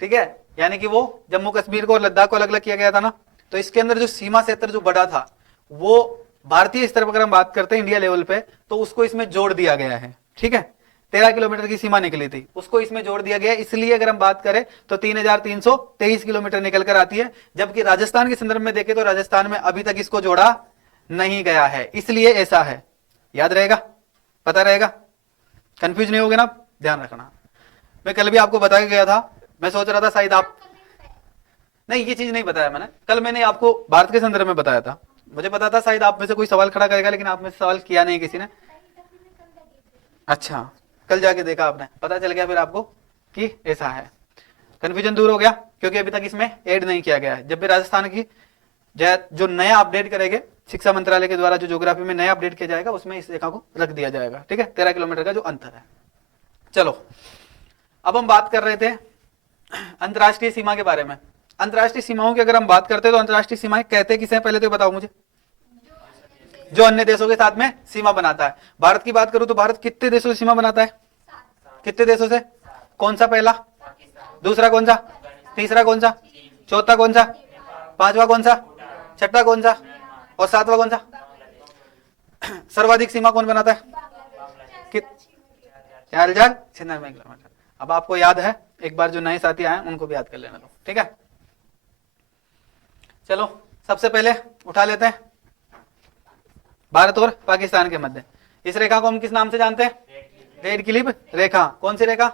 ठीक है, यानी कि वो जम्मू कश्मीर को और लद्दाख को अलग अलग किया गया था ना, तो इसके अंदर जो सीमा क्षेत्र जो बढ़ा था वो भारतीय स्तर पर अगर हम बात करते हैं इंडिया लेवल पे, तो उसको इसमें जोड़ दिया गया है, ठीक है। 13 किलोमीटर की सीमा निकली थी, उसको इसमें जोड़ दिया गया, इसलिए अगर हम बात करें तो 3323 किलोमीटर निकल कर आती है। जबकि राजस्थान के संदर्भ में देखें तो राजस्थान में अभी तक इसको जोड़ा नहीं गया है, इसलिए ऐसा है। याद रहेगा, पता रहेगा, कंफ्यूज नहीं होगे ना, ध्यान रखना। मैं कल भी आपको बता के गया था, मैं सोच रहा था शायद आप नहीं, ये चीज नहीं बताया मैंने कल, मैंने आपको भारत के संदर्भ में बताया था। मुझे पता था शायद आप में से कोई सवाल खड़ा करेगा, लेकिन आप में से सवाल किया नहीं किसी ने। अच्छा, कल जाके देखा आपने, पता चल गया फिर आपको कि ऐसा है, कंफ्यूजन दूर हो गया, क्योंकि अभी तक इसमें ऐड नहीं किया गया है। जब भी राजस्थान की जो नया अपडेट करेंगे शिक्षा मंत्रालय के द्वारा, जो ज्योग्राफी में नया अपडेट किया जाएगा, उसमें इस रेखा को रख दिया जाएगा, ठीक है, 13 किलोमीटर का जो अंतर है। चलो अब हम बात कर रहे थे अंतरराष्ट्रीय सीमा के बारे में। अंतरराष्ट्रीय सीमाओं की अगर हम बात करते हैं तो अंतरराष्ट्रीय सीमाएं कहते किसे हैं, पहले तो बताओ मुझे। जो अन्य देशों के साथ में सीमा बनाता है। भारत की बात करूं तो भारत कितने देशों से सीमा बनाता है? कितने देशों से? कौन सा पहला, दूसरा कौन सा, तीसरा कौन सा, चौथा कौन सा, पांचवा कौन सा, छठा कौन सा और सातवां कौन सा? सर्वाधिक सीमा कौन बनाता है? 4096 किलोमीटर। अब आपको याद है, एक बार जो नए साथी आए उनको भी याद कर लेना दो, ठीक है। चलो सबसे पहले उठा लेते हैं भारत और पाकिस्तान के मध्य। इस रेखा को हम किस नाम से जानते हैं? रेड क्लिफ रेखा। कौन सी रेखा?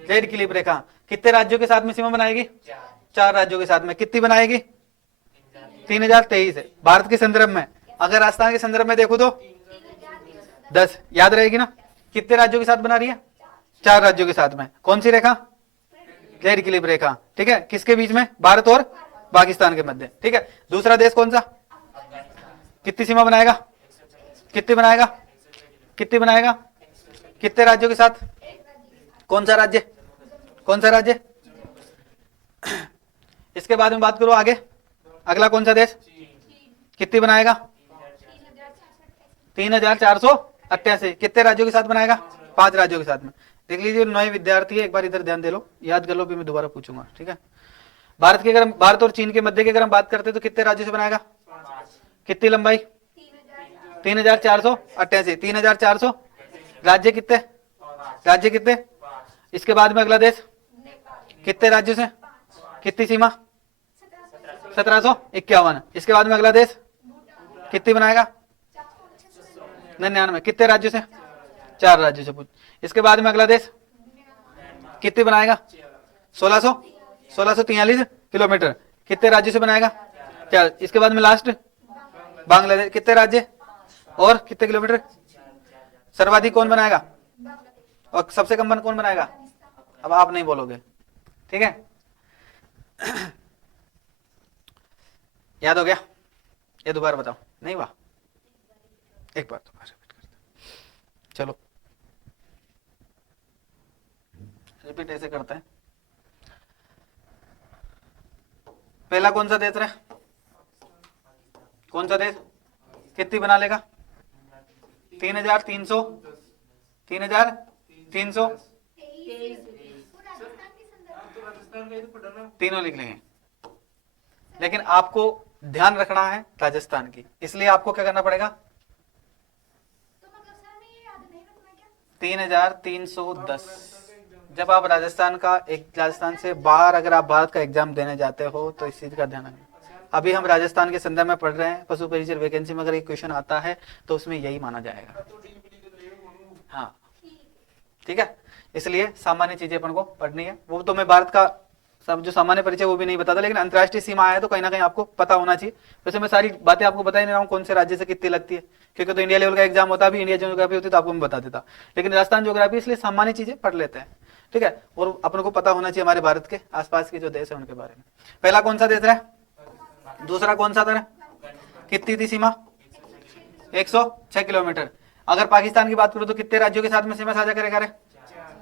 रेड क्लिफ रेखा। कितने राज्यों के साथ में सीमा बनाएगी? 4 राज्यों के साथ में। कितनी बनाएगी? 3023 है भारत के संदर्भ में। अगर राजस्थान के संदर्भ में देखो तो 10, याद रहेगी ना। कितने राज्यों के साथ बना रही है? 4 राज्यों के साथ में। कौन सी रेखा? रेड क्लिफ रेखा, ठीक है। किसके बीच में? भारत और पाकिस्तान के मध्य, ठीक है। दूसरा देश कौन सा? कितनी सीमा बनाएगा? कितनी बनाएगा? कितनी बनाएगा? कितने राज्यों के साथ? कौन सा राज्य? कौन सा राज्य? इसके बाद में बात करो आगे, अगला कौन सा देश? कितनी बनाएगा? 3488। कितने राज्यों के साथ बनाएगा? 5 राज्यों के साथ में। देख लीजिए नए विद्यार्थी है, एक बार इधर ध्यान दे लो, याद कर लो, भी मैं दोबारा पूछूंगा, ठीक है। भारत की, अगर भारत और चीन के मध्य की अगर हम बात करते हैं तो कितने राज्यों से बनाएगा? कितनी लंबाई? 3488। 3400 राज्य कितने? राज्य कितने? इसके बाद में अगला देश कितने राज्यों से? कितनी सीमा? 1751। इसके बाद में अगला देश कितनी बनाएगा? 99। कितने राज्यों से? 4 राज्यों से। पूछ। इसके बाद में अगला देश कितनी बनाएगा? 1643 किलोमीटर। कितने राज्यों से बनाएगा? 4। इसके बाद में लास्ट बांग्लादेश। कितने राज्य और कितने किलोमीटर? सर्वाधिक कौन बनाएगा और सबसे कम कौन बनाएगा? अब आप नहीं बोलोगे, ठीक है। याद हो गया? ये दोबारा बताओ। नहीं हुआ? एक बार दोबारा रिपीट करते। चलो रिपीट ऐसे करते हैं। पहला कौन सा देश रहा? कौन सा देश? कितनी बना लेगा? 3300। 3300 तीनों लिख लेंगे, लेकिन आपको ध्यान रखना है राजस्थान की, इसलिए आपको क्या करना पड़ेगा, तो मतलब सर में ये याद नहीं रखना क्या? 3310। जब आप राजस्थान का एक राजस्थान से बाहर अगर आप भारत का एग्जाम देने जाते हो तो इस चीज का ध्यान रखना। अभी हम राजस्थान के संदर्भ में पढ़ रहे हैं, पशु परिचर वैकेंसी में अगर एक क्वेश्चन आता है तो उसमें यही माना जाएगा। हाँ ठीक है, इसलिए सामान्य चीजें अपन को पढ़नी है। वो तो मैं भारत का सब जो सामान्य परिचय वो भी नहीं बताता, लेकिन अंतर्राष्ट्रीय सीमा है तो कहीं ना कहीं आपको पता होना चाहिए। वैसे मैं सारी बातें आपको बता ही नहीं रहा हूँ कौन से राज्य से कितनी लगती है, क्योंकि तो इंडिया लेवल का एग्जाम होता भी, इंडिया ज्योग्राफी होती तो आपको मैं बता देता, लेकिन राजस्थान ज्योग्राफी इसलिए सामान्य चीजें पढ़ लेते हैं। ठीक है, और अपन को पता होना चाहिए हमारे भारत के आसपास के जो देश है उनके बारे में। पहला कौन सा देश रहा, दूसरा कौन सा था, कितनी थी सीमा, 106 किलोमीटर। अगर पाकिस्तान की बात करो तो कितने राज्यों के साथ में सीमा साझा करेगा रे,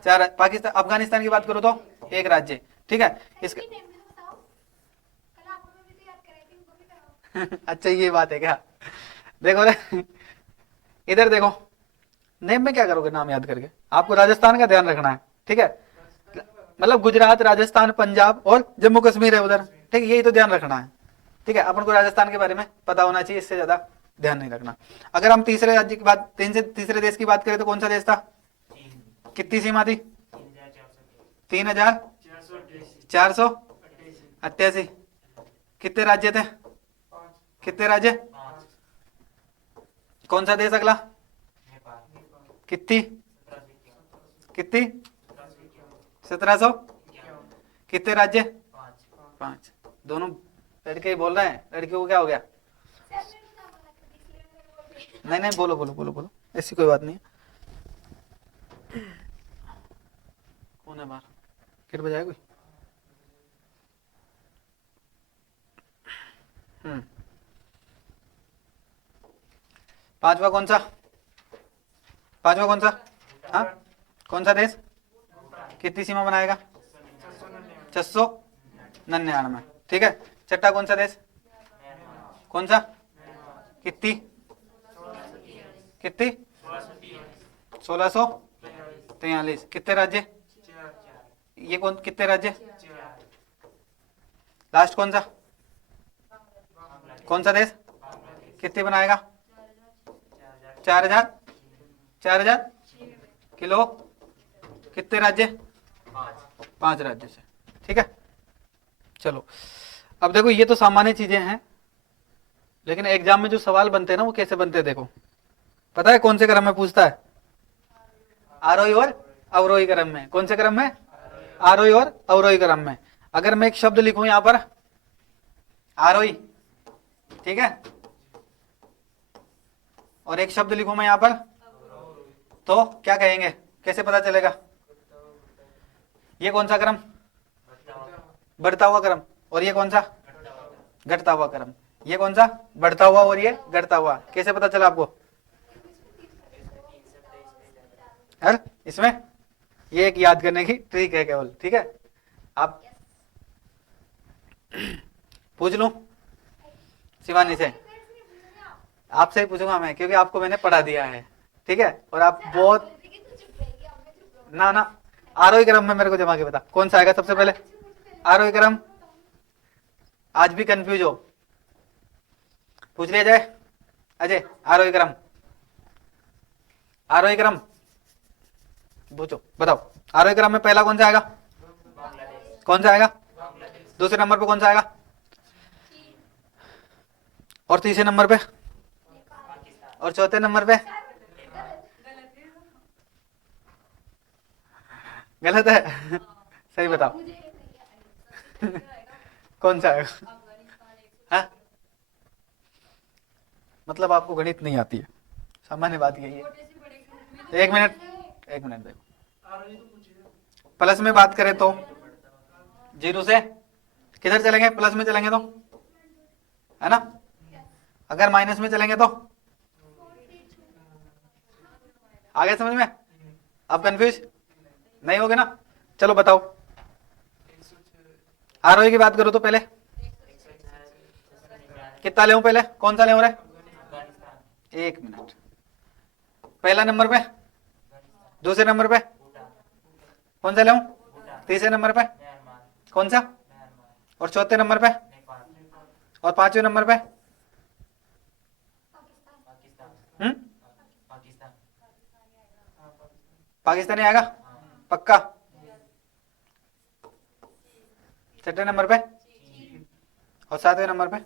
4। पाकिस्तान अफगानिस्तान की बात करो तो एक राज्य। ठीक है, इसके नेम भी तो बताओ, कल आपको भी तो याद कराई थी, उनको भी कराओ। अच्छा ये बात है क्या, देखो रे इधर देखो, नेम में क्या करोगे नाम याद करके, आपको राजस्थान का ध्यान रखना है। ठीक है, मतलब गुजरात, राजस्थान, पंजाब और जम्मू कश्मीर है उधर। ठीक है, यही तो ध्यान रखना है। ठीक है, अपन को राजस्थान के बारे में पता होना चाहिए, इससे ज्यादा ध्यान नहीं रखना। अगर हम तीसरे राज्य की बात, तीसरे देश की बात करें तो कौन सा देश था, कितनी सीमा थी, 3488। कितने राज्य थे, कितने राज्य, कौन सा देश अगला, कितनी कितनी 1700, कितने राज्य, 5। दोनों लड़के ही बोल रहे हैं, लड़कियों को क्या हो गया, सर मेरे को ना बोला कभी, इसलिए मैंने बोल दिया। नहीं नहीं बोलो बोलो बोलो बोलो, ऐसी कोई बात नहीं है। कौन है बाहर, किट बजाए कोई। पांचवा कौन सा, पांचवा कौन सा, हाँ कौन सा देश, कितनी सीमा बनाएगा, 699। ठीक है, छठा कौन सा देश, कौन सा, कितनी कितनी 1643। कितने राज्य, ये कौन, कितने राज्य, लास्ट कौन सा, कौन सा देश, कितनी बनाएगा, 4000, 4000 किलो, कितने राज्य, 5 राज्य से। ठीक है, चलो अब देखो ये तो सामान्य चीजें हैं, लेकिन एग्जाम में जो सवाल बनते हैं ना वो कैसे बनते हैं देखो, पता है कौन से क्रम में पूछता है, आरोही और अवरोही क्रम में। कौन से क्रम में, आरोही और अवरोही क्रम में। अगर मैं एक शब्द लिखूं यहां पर आरोही, ठीक है, और एक शब्द लिखूं मैं यहां पर, तो क्या कहेंगे, कैसे पता चलेगा, ये कौन सा क्रम, बढ़ता हुआ क्रम, और ये कौन सा, घटता हुआ क्रम। ये कौन सा, बढ़ता हुआ और ये घटता हुआ, कैसे पता चला आपको, हर इसमें ये एक याद करने की ट्रिक है केवल। ठीक है, आप पूछ लूं शिवानी से, आपसे ही पूछूंगा मैं, क्योंकि आपको मैंने पढ़ा दिया है। ठीक है, और आप बहुत ना ना, आरोही क्रम में मेरे को जमा के बता कौन सा आएगा सबसे पहले, आरोही क्रम। आज भी कंफ्यूज हो, पूछ लिया जाए अजय, आरोही क्रम, आरोही क्रम पूछो, बताओ आरोही क्रम में पहला कौन सा आएगा, कौन सा आएगा, दूसरे नंबर पे कौन सा आएगा, और तीसरे नंबर पे, और चौथे नंबर पे, गलत है सही बताओ कौन सा आएगा, हाँ? मतलब आपको गणित नहीं आती है, सामान्य बात यही है। तो एक मिनट देखो, प्लस में बात करें तो 0 से किधर चलेंगे, प्लस में चलेंगे तो, है ना, अगर माइनस में चलेंगे तो, आगे समझ में, अब कंफ्यूज नहीं होगे ना। चलो बताओ, आरोही की बात करो तो पहले कितना ले, पहले कौन सा ले रहे, एक मिनट, पहला नंबर पे, दूसरे नंबर पे कौन सा ले, तीसरे नंबर पे कौन सा, और चौथे नंबर पे, और 5वें नंबर पे हम्म पाकिस्तानी आएगा पक्का। 6ठे नंबर पे और 7वें नंबर पे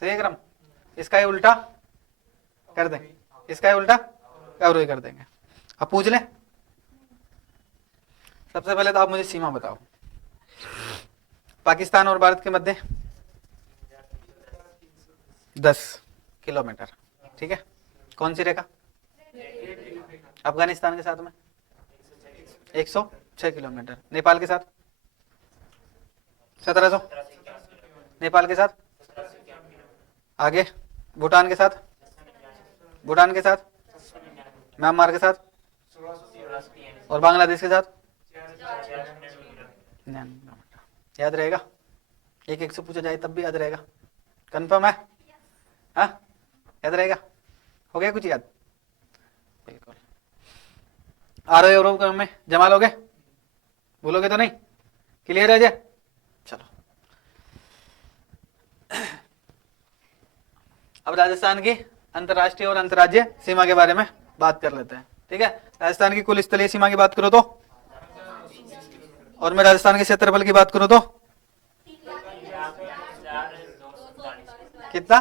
सही है क्रम। इसका ही उल्टा कर दें, इसका ही उल्टा कवर कर देंगे। अब पूछ ले, सबसे पहले तो आप मुझे सीमा बताओ। पाकिस्तान और भारत के मध्य 10 किलोमीटर, ठीक है। कौन सी रेखा? अफगानिस्तान के साथ में 106 किलोमीटर। नेपाल के साथ 1700। नेपाल के साथ आगे भूटान के साथ, भूटान के साथ, म्यांमार के साथ और बांग्लादेश के साथ याद रहेगा। एक एक से पूछा जाए तब भी याद रहेगा। कंफर्म है? हाँ याद रहेगा। हो गया कुछ याद? बिल्कुल। आ रहे यूरोप में जमा लोगे, बोलोगे तो नहीं? क्लियर है जी? चलो अब राजस्थान की अंतर्राष्ट्रीय और अंतर्राज्यीय सीमा के बारे में बात कर लेते हैं, ठीक है। राजस्थान की कुल स्थलीय सीमा की बात करो तो, और मैं राजस्थान के क्षेत्रफल की बात करूं तो कितना?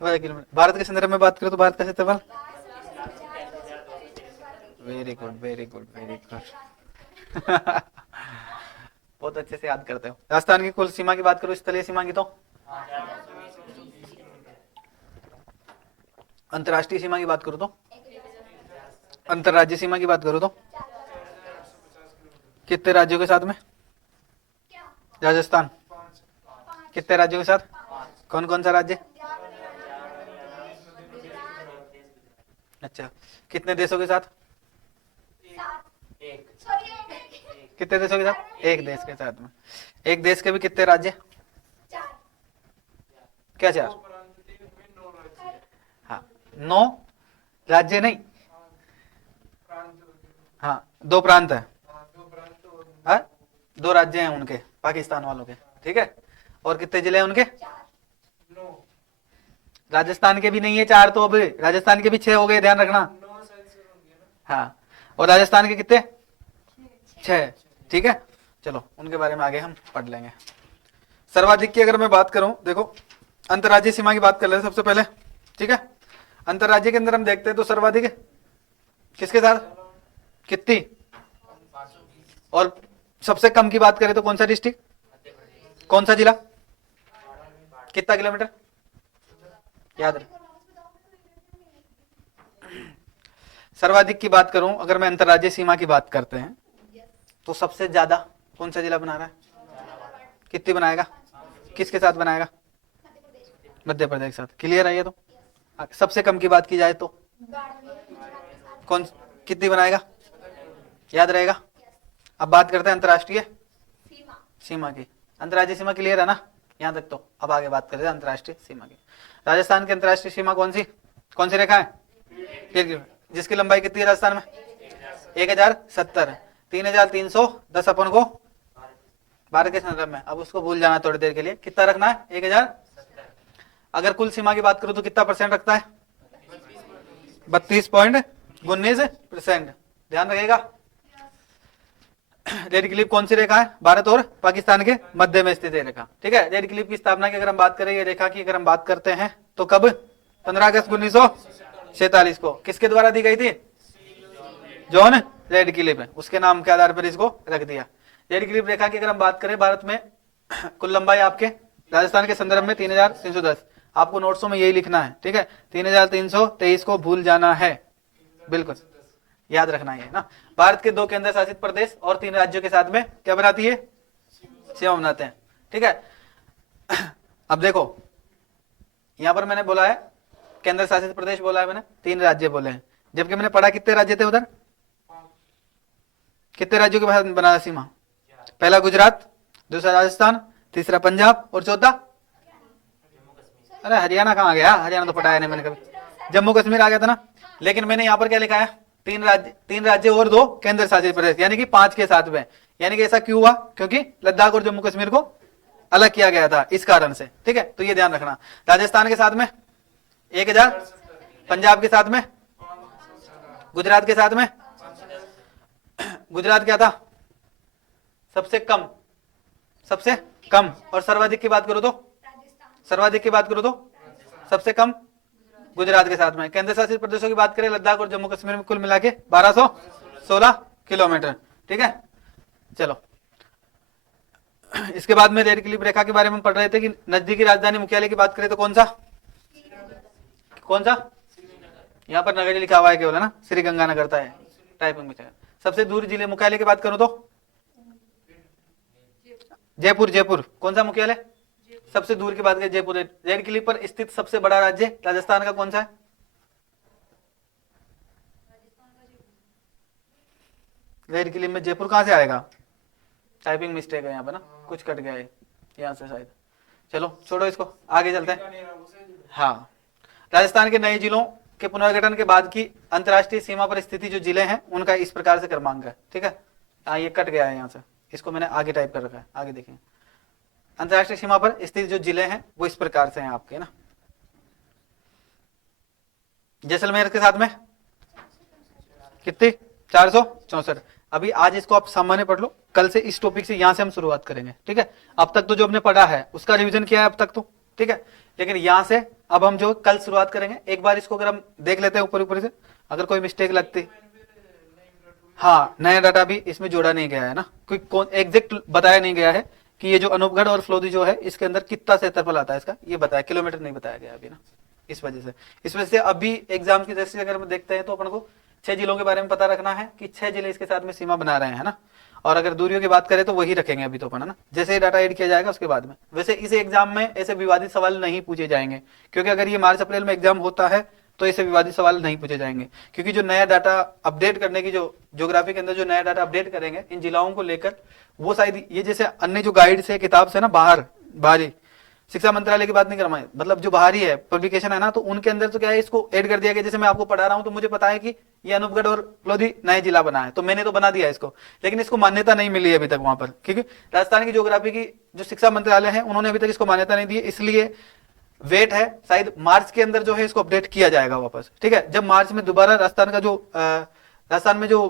12 किलोमीटर। भारत के संदर्भ में बात करो तो भारत का क्षेत्रफल, very good very good very good बहुत अच्छे से याद करते हो। राजस्थान की कुल सीमा की बात करो, स्थलीय सीमा की तो, अंतर्राष्ट्रीय सीमा की बात करो तो, अंतर्राज्यीय सीमा की बात करो तो कितने राज्यों के साथ में? राजस्थान कितने राज्यों के साथ? कौन कौन सा राज्य? अच्छा। कितने देशों के साथ? कितने देशों के साथ? एक देश के साथ में। एक देश के भी कितने राज्य? क्या 4? हाँ 9 राज्य नहीं, हाँ 2 प्रांत है, हाँ 2 राज्य हैं उनके, पाकिस्तान वालों के, ठीक है। और कितने जिले हैं उनके? राजस्थान के भी नहीं है 4 तो, अभी राजस्थान के भी 6 हो गए, ध्यान रखना। हाँ और राजस्थान के कितने? 6, ठीक है। चलो उनके बारे में आगे हम पढ़ लेंगे। सर्वाधिक की अगर मैं बात करूं, देखो अंतर्राज्यीय सीमा की बात कर लेते हैं सबसे पहले, ठीक है। अंतर्राज्यीय के अंदर हम देखते हैं तो सर्वाधिक किसके साथ? कितनी? और सबसे कम की बात करें तो कौन सा डिस्ट्रिक्ट, कौन सा जिला? कितना किलोमीटर याद रहे? सर्वाधिक की बात करूं अगर मैं अंतर्राज्यीय सीमा की बात करते हैं तो सबसे ज्यादा कौन सा जिला बना रहा है? कितनी बनाएगा? किसके साथ बनाएगा? मध्य प्रदेश के साथ। क्लियर है ये तो। सबसे कम की बात की जाए तो कौन, कितनी बनाएगा? याद रहेगा। अब बात करते हैं अंतर्राष्ट्रीय सीमा की। अंतर्राज्यीय सीमा क्लियर है ना यहाँ तक तो? अब आगे बात करते हैं अंतर्राष्ट्रीय सीमा की। राजस्थान की अंतर्राष्ट्रीय सीमा कौन सी रेखा है? जिसकी लंबाई कितनी है राजस्थान में? 1070। 3310 अपन को भारत के संदर्भ में। अब उसको भूल जाना थोड़ी देर के लिए। कितना रखना है? 1000। अगर कुल सीमा की बात करूं तो कितना परसेंट रखता है? 32.19%। ध्यान रखिएगा। रेड क्लिफ कौन सी रेखा है? भारत और पाकिस्तान के मध्य में स्थित रेखा, ठीक है। रेड क्लिफ की स्थापना की अगर हम बात करें, ये रेखा की अगर हम बात करते हैं तो कब? 15 अगस्त 1947 को। किसके द्वारा दी गई थी? जॉन रेड क्लिफ है, उसके नाम के आधार पर इसको रख दिया। रेड क्लिफ रेखा की अगर हम बात करें, भारत में कुल लंबाई आपके राजस्थान के संदर्भ में 3310। आपको नोट्सों में यही लिखना है, ठीक है। 3323 को भूल जाना है, बिल्कुल याद रखना है ना। भारत के 2 केंद्र शासित प्रदेश और 3 राज्यों के साथ में क्या बनाती है? सीमा बनाते हैं, ठीक है। अब देखो यहां पर मैंने बोला है केंद्र शासित प्रदेश बोला है मैंने, 3 राज्य बोले हैं, जबकि मैंने पढ़ा कितने राज्य थे उधर? कितने राज्यों के पास बना सीमा? पहला गुजरात, दूसरा राजस्थान, तीसरा पंजाब और चौथा अरे हरियाणा कहाँ गया? हरियाणा तो पढ़ाया नहीं मैंने कभी। जम्मू कश्मीर आ गया था ना। लेकिन मैंने यहाँ पर क्या लिखा है? 3 राज्य और 2 केंद्र शासित प्रदेश, यानी कि 5 के साथ में। यानी कि ऐसा क्यों हुआ, क्योंकि लद्दाख और जम्मू कश्मीर को अलग किया गया था इस कारण से, ठीक है। तो ये ध्यान रखना। राजस्थान के साथ में 1000, पंजाब के साथ में, गुजरात के साथ में, गुजरात क्या था सबसे कम, सबसे कम, और सर्वाधिक की बात करो तो, राजस्थान, सर्वाधिक की बात करो तो सबसे कम गुजरात के साथ में। केंद्र शासित प्रदेशों की बात करें लद्दाख और जम्मू कश्मीर में कुल मिला के 1216 किलोमीटर, ठीक है। चलो इसके बाद में रेड क्लिफ रेखा के बारे में पढ़ रहे थे कि नजदीकी राजधानी मुख्यालय की बात करें तो कौन सा, कौन सा, यहाँ पर नगर लिखा हुआ है केवल, है ना, श्री गंगानगर था है टाइपिंग में। सबसे दूर जिले मुख्यालय की बात करूं तो जयपुर, जयपुर कौन सा मुख्यालय, सबसे दूर की बात करें जयपुर। रेड क्लिफ पर स्थित सबसे बड़ा राज्य राजस्थान का कौन सा है, रेड क्लिफ में जयपुर कहां से आएगा, टाइपिंग मिस्टेक है यहाँ पे ना, कुछ कट गया है यहाँ से शायद। चलो छोड़ो इसको, आगे चलते हैं। हाँ, राजस्थान के नए जिलों के पुनर्गठन के बाद की अंतर्राष्ट्रीय सीमा पर स्थिति जो जिले हैं उनका इस प्रकार से क्रमांक है, ठीक है। ये कट गया है यहाँ से, इसको मैंने आगे टाइप कर रखा है, आगे देखिए। अंतर्राष्ट्रीय सीमा पर स्थित जो जिले हैं वो इस प्रकार से हैं आपके ना। जैसलमेर के साथ में कितनी, 464। अभी आज इसको आप सामान्य पढ़ लो, कल से इस टॉपिक से यहां से हम शुरुआत करेंगे, ठीक है। अब तक तो जो हमने पढ़ा है उसका रिवीजन किया है अब तक तो, ठीक है। लेकिन यहां से अब हम जो कल शुरुआत करेंगे, एक बार इसको अगर हम देख लेते हैं ऊपर ऊपर से, अगर कोई मिस्टेक लगती, हाँ नया डाटा भी इसमें जोड़ा नहीं गया है ना, कोई कौन एग्जैक्ट बताया नहीं गया है कि ये जो अनूपगढ़ और फ्लोदी जो है इसके अंदर कितना क्षेत्रफल आता है इसका, ये बताया, किलोमीटर नहीं बताया गया अभी ना, इस वजह से अभी एग्जाम की दृष्टि से अगर हम देखते हैं तो अपन को 6 जिलों के बारे में पता रखना है कि 6 जिले इसके साथ में सीमा बना रहे हैं ना। और अगर दूरियों की बात करें तो वही रखेंगे अभी तो अपन, है ना, जैसे ही डाटा ऐड किया जाएगा उसके बाद में। वैसे इस एग्जाम में ऐसे विवादित सवाल नहीं पूछे जाएंगे, क्योंकि अगर ये मार्च अप्रैल में एग्जाम होता है तो ऐसे विवादित सवाल नहीं पूछे जाएंगे, क्योंकि जो नया डाटा अपडेट करने की, जो ज्योग्राफी के अंदर जो नया डाटा अपडेट करेंगे इन जिलाओं को लेकर, वो शायद ये जैसे अन्य जो गाइड से किताब से ना बाहरी शिक्षा मंत्रालय की बात नहीं करवाएं, मतलब जो बाहरी है पब्लिकेशन है ना, तो उनके अंदर तो क्या है इसको ऐड कर दिया गया। जैसे मैं आपको पढ़ा रहा हूं तो मुझे पता है कि ये अनूपगढ़ और लोधी नया जिला बना है, तो मैंने तो बना दिया इसको, लेकिन इसको मान्यता नहीं मिली अभी तक वहां पर, क्योंकि राजस्थान की ज्योग्राफी की जो शिक्षा मंत्रालय है उन्होंने अभी तक इसको मान्यता नहीं दी है। इसलिए वेट है, शायद मार्च के अंदर जो है इसको अपडेट किया जाएगा वापस, ठीक है। जब मार्च में दोबारा राजस्थान में जो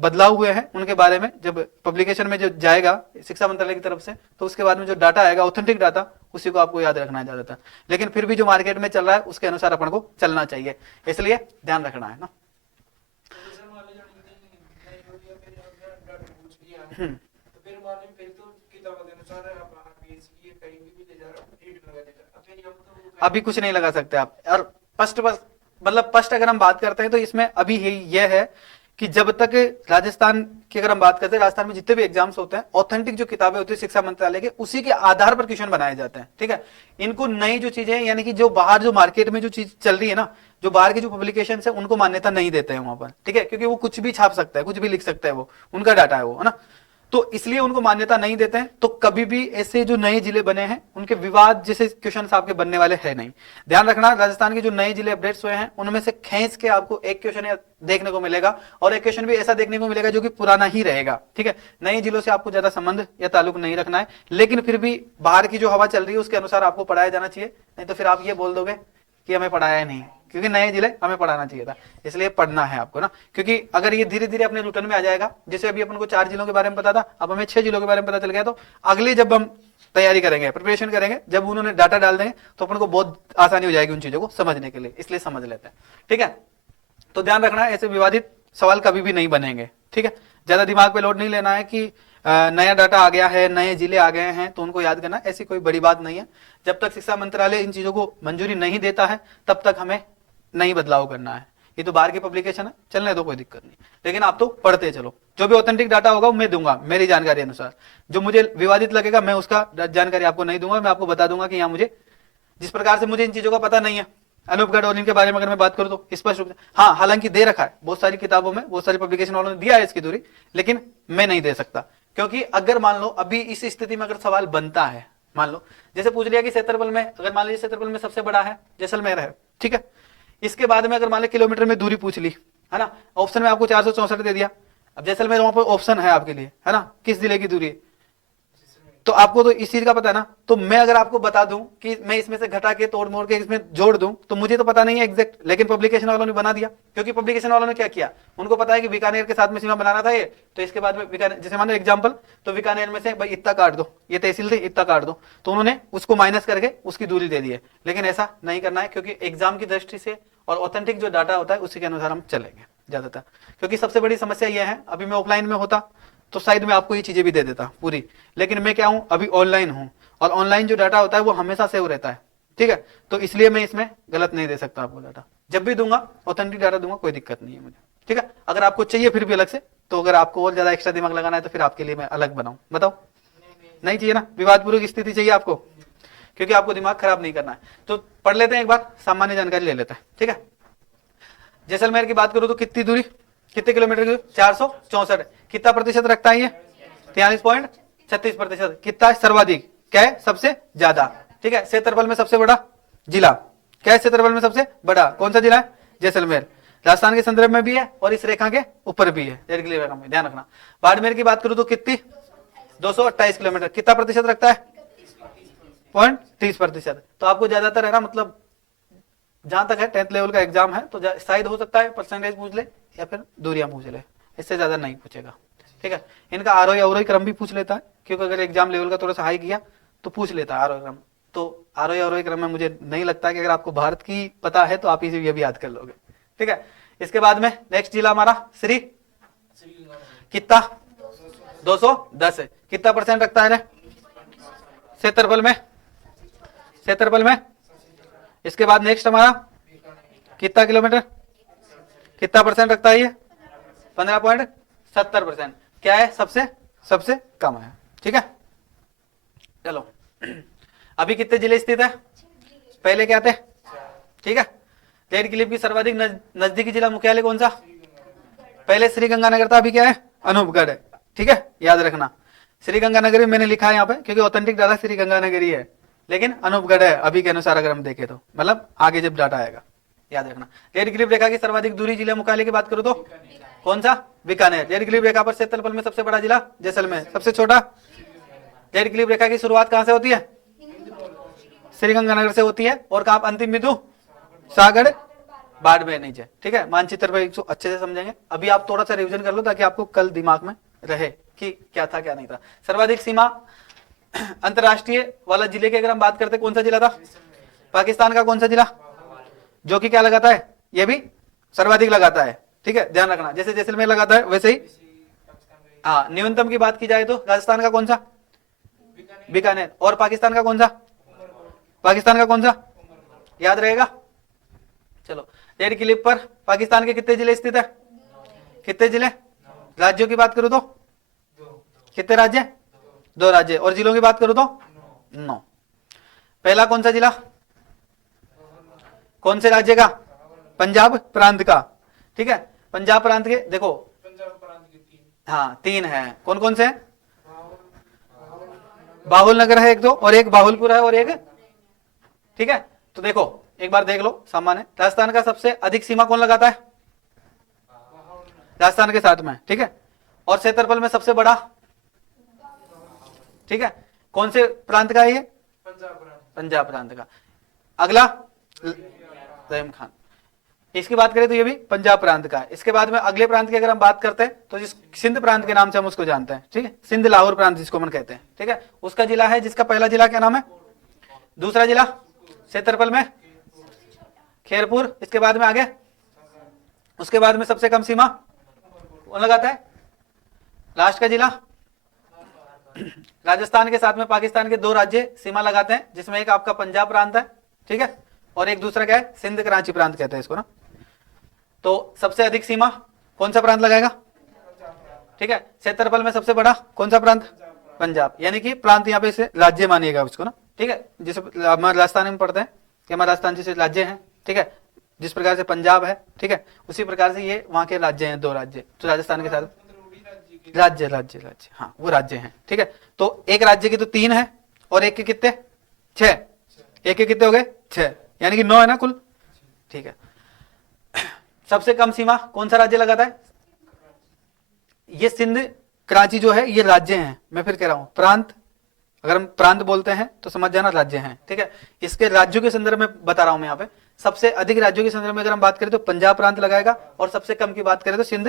बदलाव हुए हैं उनके बारे में जब पब्लिकेशन में जो जाएगा शिक्षा मंत्रालय की तरफ से, तो उसके बाद में जो डाटा आएगा ऑथेंटिक डाटा, उसी को आपको याद रखना है ज्यादातर। लेकिन फिर भी जो मार्केट में चल रहा है उसके अनुसार अपन को चलना चाहिए, इसलिए ध्यान रखना है ना। अभी कुछ नहीं लगा सकते आप, और फर्स्ट मतलब फर्स्ट अगर हम बात करते हैं तो इसमें अभी यह है कि जब तक राजस्थान की अगर हम बात करते हैं, राजस्थान में जितने भी एग्जाम्स होते हैं ऑथेंटिक जो किताबें होती है शिक्षा मंत्रालय के, उसी के आधार पर क्वेश्चन बनाए जाते हैं, ठीक है। इनको नई जो चीजें यानी कि जो बाहर जो मार्केट में जो चीज चल रही है ना, जो बाहर की जो पब्लिकेशन है उनको मान्यता नहीं देते हैं वहां पर, ठीक है, क्योंकि वो कुछ भी छाप सकता है, कुछ भी लिख सकता है, वो उनका डाटा है वो, है ना। तो इसलिए उनको मान्यता नहीं देते हैं। तो कभी भी ऐसे जो नए जिले बने हैं उनके विवाद जैसे क्वेश्चन आपके बनने वाले हैं नहीं। ध्यान रखना, राजस्थान के जो नए जिले अपडेट्स हुए हैं उनमें से खींच के आपको एक क्वेश्चन देखने को मिलेगा, और एक क्वेश्चन भी ऐसा देखने को मिलेगा जो कि पुराना ही रहेगा, ठीक है। नए जिलों से आपको ज्यादा संबंध या ताल्लुक नहीं रखना है, लेकिन फिर भी बाहर की जो हवा चल रही है उसके अनुसार आपको पढ़ाया जाना चाहिए, नहीं तो फिर आप ये बोल दोगे कि हमें पढ़ाया नहीं, क्योंकि नए जिले हमें पढ़ाना चाहिए था। इसलिए पढ़ना है आपको ना, क्योंकि अगर ये धीरे धीरे अपने रूटीन में आ जाएगा, जैसे अभी अपन को 4 जिलों के बारे में पता था, अब हमें 6 जिलों के बारे में पता चल गया, तो अगले जब हम तैयारी करेंगे, प्रिपरेशन करेंगे, जब उन्होंने डाटा डाल देंगे तो अपन को बहुत आसानी हो जाएगी उन चीजों को समझने के लिए, इसलिए समझ लेते हैं, ठीक है। तो ध्यान रखना है ऐसे विवादित सवाल कभी भी नहीं बनेंगे, ठीक है। ज्यादा दिमाग पे लोड नहीं लेना है कि नया डाटा आ गया है, नए जिले आ गए हैं तो उनको याद करना, ऐसी कोई बड़ी बात नहीं है। जब तक शिक्षा मंत्रालय इन चीजों को मंजूरी नहीं देता है तब तक हमें नहीं बदलाव करना है। ये तो बाहर की पब्लिकेशन है, चलने दो, कोई दिक्कत नहीं, लेकिन आप तो पढ़ते चलो। जो भी ऑथेंटिक डाटा होगा वो मैं दूंगा मेरी जानकारी अनुसार, जो मुझे विवादित लगेगा मैं उसका जानकारी आपको नहीं दूंगा। मैं आपको बता दूंगा कि यहाँ मुझे जिस प्रकार से मुझे इन चीजों का पता नहीं है, अनूपगढ़ और इनके बारे में अगर मैं बात करूं तो स्पष्ट रूप से, हाँ हालांकि दे रखा है बहुत सारी किताबों में, बहुत सारी पब्लिकेशन वालों ने दिया है इसकी दूरी, लेकिन मैं नहीं दे सकता। क्योंकि अगर मान लो अभी इस स्थिति में अगर सवाल बनता है, मान लो जैसे पूछ लिया कि क्षेत्रफल में, अगर मान लीजिए क्षेत्रफल में सबसे बड़ा है जैसलमेर है, ठीक है। इसके बाद में अगर मान लो किलोमीटर में दूरी पूछ ली, है ना, ऑप्शन में आपको 464 दे दिया, अब जैसलमेर वहां पर ऑप्शन है आपके लिए, है ना, किस जिले की दूरी है, तो आपको तो इस चीज का पता है ना। तो मैं अगर आपको बता दूं कि मैं इसमें से घटा के तोड़ मोड़ के इसमें जोड़ दूं, तो मुझे तो पता नहीं है एग्जैक्ट, लेकिन पब्लिकेशन वालों ने बना दिया, क्योंकि पब्लिकेशन वालों ने क्या किया, उनको पता है कि बीकानेर के साथ में सीमा बनाना था ये, तो इसके बाद में बीकानेर, जैसे मान लो एग्जाम्पल, तो बीकानेर में से भाई इतना काट दो, ये तहसील थी इतना काट दो, तो उन्होंने उसको माइनस करके उसकी दूरी दे दी है। लेकिन ऐसा नहीं करना है, क्योंकि एग्जाम की दृष्टि से और ऑथेंटिक जो डाटा होता है उसी के अनुसार हम चलेंगे ज्यादातर। क्योंकि सबसे बड़ी समस्या यह है, अभी मैं ऑफलाइन में होता तो शायद मैं आपको ये चीजें भी दे देता पूरी, लेकिन मैं क्या हूं, अभी ऑनलाइन हूं, और ऑनलाइन जो डाटा होता है वो हमेशा सेव रहता है, ठीक है, तो इसलिए मैं इसमें गलत नहीं दे सकता आपको डाटा। जब भी दूंगा ऑथेंटिक डाटा दूंगा, कोई दिक्कत नहीं है मुझे, ठीक है। अगर आपको चाहिए फिर भी अलग से, तो अगर आपको और ज्यादा एक्स्ट्रा दिमाग लगाना है तो फिर आपके लिए मैं अलग बनाऊं, बताओ। नहीं चाहिए ना, विवादपूर्वक स्थिति चाहिए आपको, क्योंकि आपको दिमाग खराब नहीं करना है। तो पढ़ लेते हैं एक बार, सामान्य जानकारी ले लेते हैं, ठीक है। जैसलमेर की बात करूं तो कितनी दूरी, कितने किलोमीटर की, 464, कितना प्रतिशत रखता है ये, 43.36%, कितना है सर्वाधिक, क्या है सबसे ज्यादा, ठीक है। क्षेत्रफल में सबसे बड़ा जिला क्या है, क्षेत्रफल में सबसे बड़ा कौन सा जिला है, जैसलमेर, राजस्थान के संदर्भ में भी है और इस रेखा के ऊपर भी है, रेखा में ध्यान रखना। बाड़मेर की बात करूं तो कितनी, 228 किलोमीटर, कितना प्रतिशत रखता है, 30%। तो आपको ज्यादातर है ना, मतलब जहां तक है 10th लेवल का एग्जाम है, तो शायद हो सकता है परसेंटेज पूछ ले या फिर दूरियां पूछ ले, इससे ज्यादा नहीं पूछेगा, ठीक है। इनका आरोही अवरोही क्रम भी पूछ लेता है, क्योंकि अगर एग्जाम लेवल का थोड़ा सा हाई किया तो पूछ लेता है आरोही क्रम। तो आरोही अवरोही क्रम में मुझे नहीं लगता कि अगर आपको भारत की पता है तो आप इसे ये भी याद कर लोगे, ठीक है। इसके बाद में नेक्स्ट जिला हमारा श्री, कितना, 210 है, कितना परसेंट रखता है क्षेत्रफल में, क्षेत्रफल में। इसके बाद नेक्स्ट हमारा कितना किलोमीटर, कितना परसेंट रखता है ये, 15.70%, क्या है सबसे सबसे कम है, ठीक है। चलो अभी कितने जिले स्थित है, पहले क्या थे, ठीक है। लेट क्लिप की सर्वाधिक नजदीकी जिला मुख्यालय कौन सा, पहले श्रीगंगानगर था, अभी क्या है, अनूपगढ़ है, ठीक है, याद रखना। श्रीगंगानगर मैंने लिखा है यहाँ पे क्योंकि ऑथेंटिक डाटा श्रीगंगानगर ही है, लेकिन अनूपगढ़ है अभी के अनुसार अगर हम देखें तो, मतलब आगे जब डाटा आएगा, याद रखना। रेड क्लिप रेखा की सर्वाधिक दूरी जिला मुख्यालय की बात करो तो कौन सा, बीकानेर। रेड क्लिप रेखा पर क्षेत्रफल में सबसे बड़ा जिला जैसलमेर, सबसे छोटा। रेड क्लिप रेखा की शुरुआत कहां से होती है, श्रीगंगानगर से होती है, और कहां अंतिम बिंदु, सागर बाड़मेर नीचे, ठीक है। मानचित्र पर अच्छे से समझेंगे, अभी आप थोड़ा सा रिविजन कर लो ताकि आपको कल दिमाग में रहे कि क्या था क्या नहीं था। सर्वाधिक सीमा अंतरराष्ट्रीय वाला जिले की अगर हम बात करते कौन सा जिला था, पाकिस्तान का कौन सा जिला, जो कि क्या लगाता है, ये भी सर्वाधिक लगाता है, ठीक है, ध्यान रखना। जैसे जैसलमेर लगाता है वैसे ही, हाँ। न्यूनतम की बात की जाए तो राजस्थान का कौन सा, बीकानेर, और पाकिस्तान का कौन सा, पाकिस्तान का कौन सा, याद रहेगा। चलो रेड क्लिप पर पाकिस्तान के कितने जिले स्थित है, कितने जिले, राज्यों की बात करूं तो कितने राज्य, 2 राज्य, और जिलों की बात करूं तो 9। पहला कौन सा जिला, कौन से राज्य का, पंजाब प्रांत का, ठीक है। पंजाब प्रांत के देखो, हाँ 3 है, कौन कौन से हैं, बाहुल नगर है एक दो, और एक बाहुलपुर है, और एक, ठीक है। तो देखो एक बार देख लो सामान्य, राजस्थान का सबसे अधिक सीमा कौन लगाता है, राजस्थान के साथ में, ठीक है। और क्षेत्रफल में सबसे बड़ा, ठीक है, कौन से प्रांत का है ये, पंजाब प्रांत का। अगला रहीम खान, इसकी बात करें तो ये भी पंजाब प्रांत का है। इसके बाद में अगले प्रांत की अगर हम बात करते हैं तो जिस सिंध प्रांत के नाम से हम उसको जानते हैं, ठीक है, सिंध लाहौर प्रांत जिसको हम कहते हैं, ठीक है, उसका जिला है, जिसका पहला जिला क्या नाम है, दूसरा जिला क्षेत्रफल में खेरपुर, इसके बाद में आगे, उसके बाद में सबसे कम सीमा कौन लगाता है, लास्ट का जिला राजस्थान के साथ में पाकिस्तान के 2 राज्य सीमा लगाते हैं, जिसमें एक आपका पंजाब प्रांत है, ठीक है, और एक दूसरा क्या है, सिंध कराची प्रांत कहते हैं इसको ना। तो सबसे अधिक सीमा कौन सा प्रांत लगाएगा, ठीक है। क्षेत्रफल में सबसे बड़ा कौन सा प्रांत, पंजाब, यानी कि प्रांत यहाँ पे इसे राज्य मानिएगा उसको ना, ठीक है। जिसे हमारे राजस्थान में पढ़ते हैं कि हमारे राजस्थान जैसे राज्य हैं, ठीक है, जिस प्रकार से पंजाब है, ठीक है, उसी प्रकार से ये वहां के राज्य हैं, 2 राज्य, तो राजस्थान के साथ राज्य राज्य राज्य, हाँ वो राज्य हैं, ठीक है। तो एक राज्य की तो 3 है, और एक के कितने, 6, एक के कितने हो गए 6, यानी कि 9 है ना कुल, ठीक है। सबसे कम सीमा कौन सा राज्य लगाता है, ये सिंध कराची जो है ये राज्य हैं, मैं फिर कह रहा हूं प्रांत, अगर हम प्रांत बोलते हैं तो समझ जाना राज्य हैं, ठीक है। इसके राज्यों के संदर्भ में बता रहा हूं मैं यहाँ पे, सबसे अधिक राज्यों के संदर्भ में अगर हम बात करें तो पंजाब प्रांत लगाएगा, और सबसे कम की बात करें तो सिंध,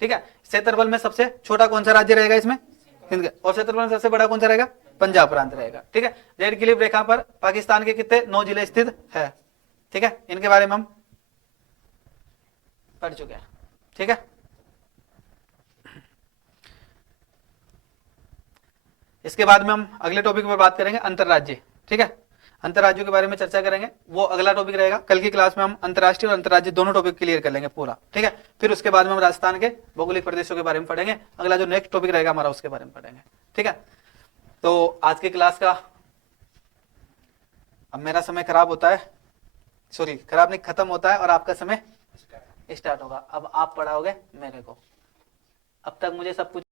ठीक है। क्षेत्रफल में सबसे छोटा कौन सा राज्य रहेगा इसमें, सिंध, और क्षेत्रफल में सबसे बड़ा कौन सा रहेगा, पंजाब प्रांत रहेगा, ठीक है। रेड क्लिफ रेखा पर पाकिस्तान के कितने 9 जिले स्थित है, ठीक है, इनके बारे में हम पढ़ चुके हैं, ठीक है। इसके बाद में हम अगले टॉपिक पर बात करेंगे अंतरराज्य, ठीक है। अंतरराज्यों के बारे में चर्चा करेंगे, वो अगला टॉपिक रहेगा। कल की क्लास में हम अंतरराष्ट्रीय और अंतरराज्य दोनों टॉपिक क्लियर कर लेंगे पूरा, ठीक है। फिर उसके बाद में हम राजस्थान के भौगोलिक प्रदेशों के बारे में पढ़ेंगे, अगला जो नेक्स्ट टॉपिक रहेगा हमारा उसके बारे में पढ़ेंगे, ठीक है। तो आज की क्लास का अब मेरा समय खराब होता है, सॉरी खराब नहीं, खत्म होता है और आपका समय स्टार्ट होगा। अब आप पढ़ाओगे मेरे को, अब तक मुझे सब कुछ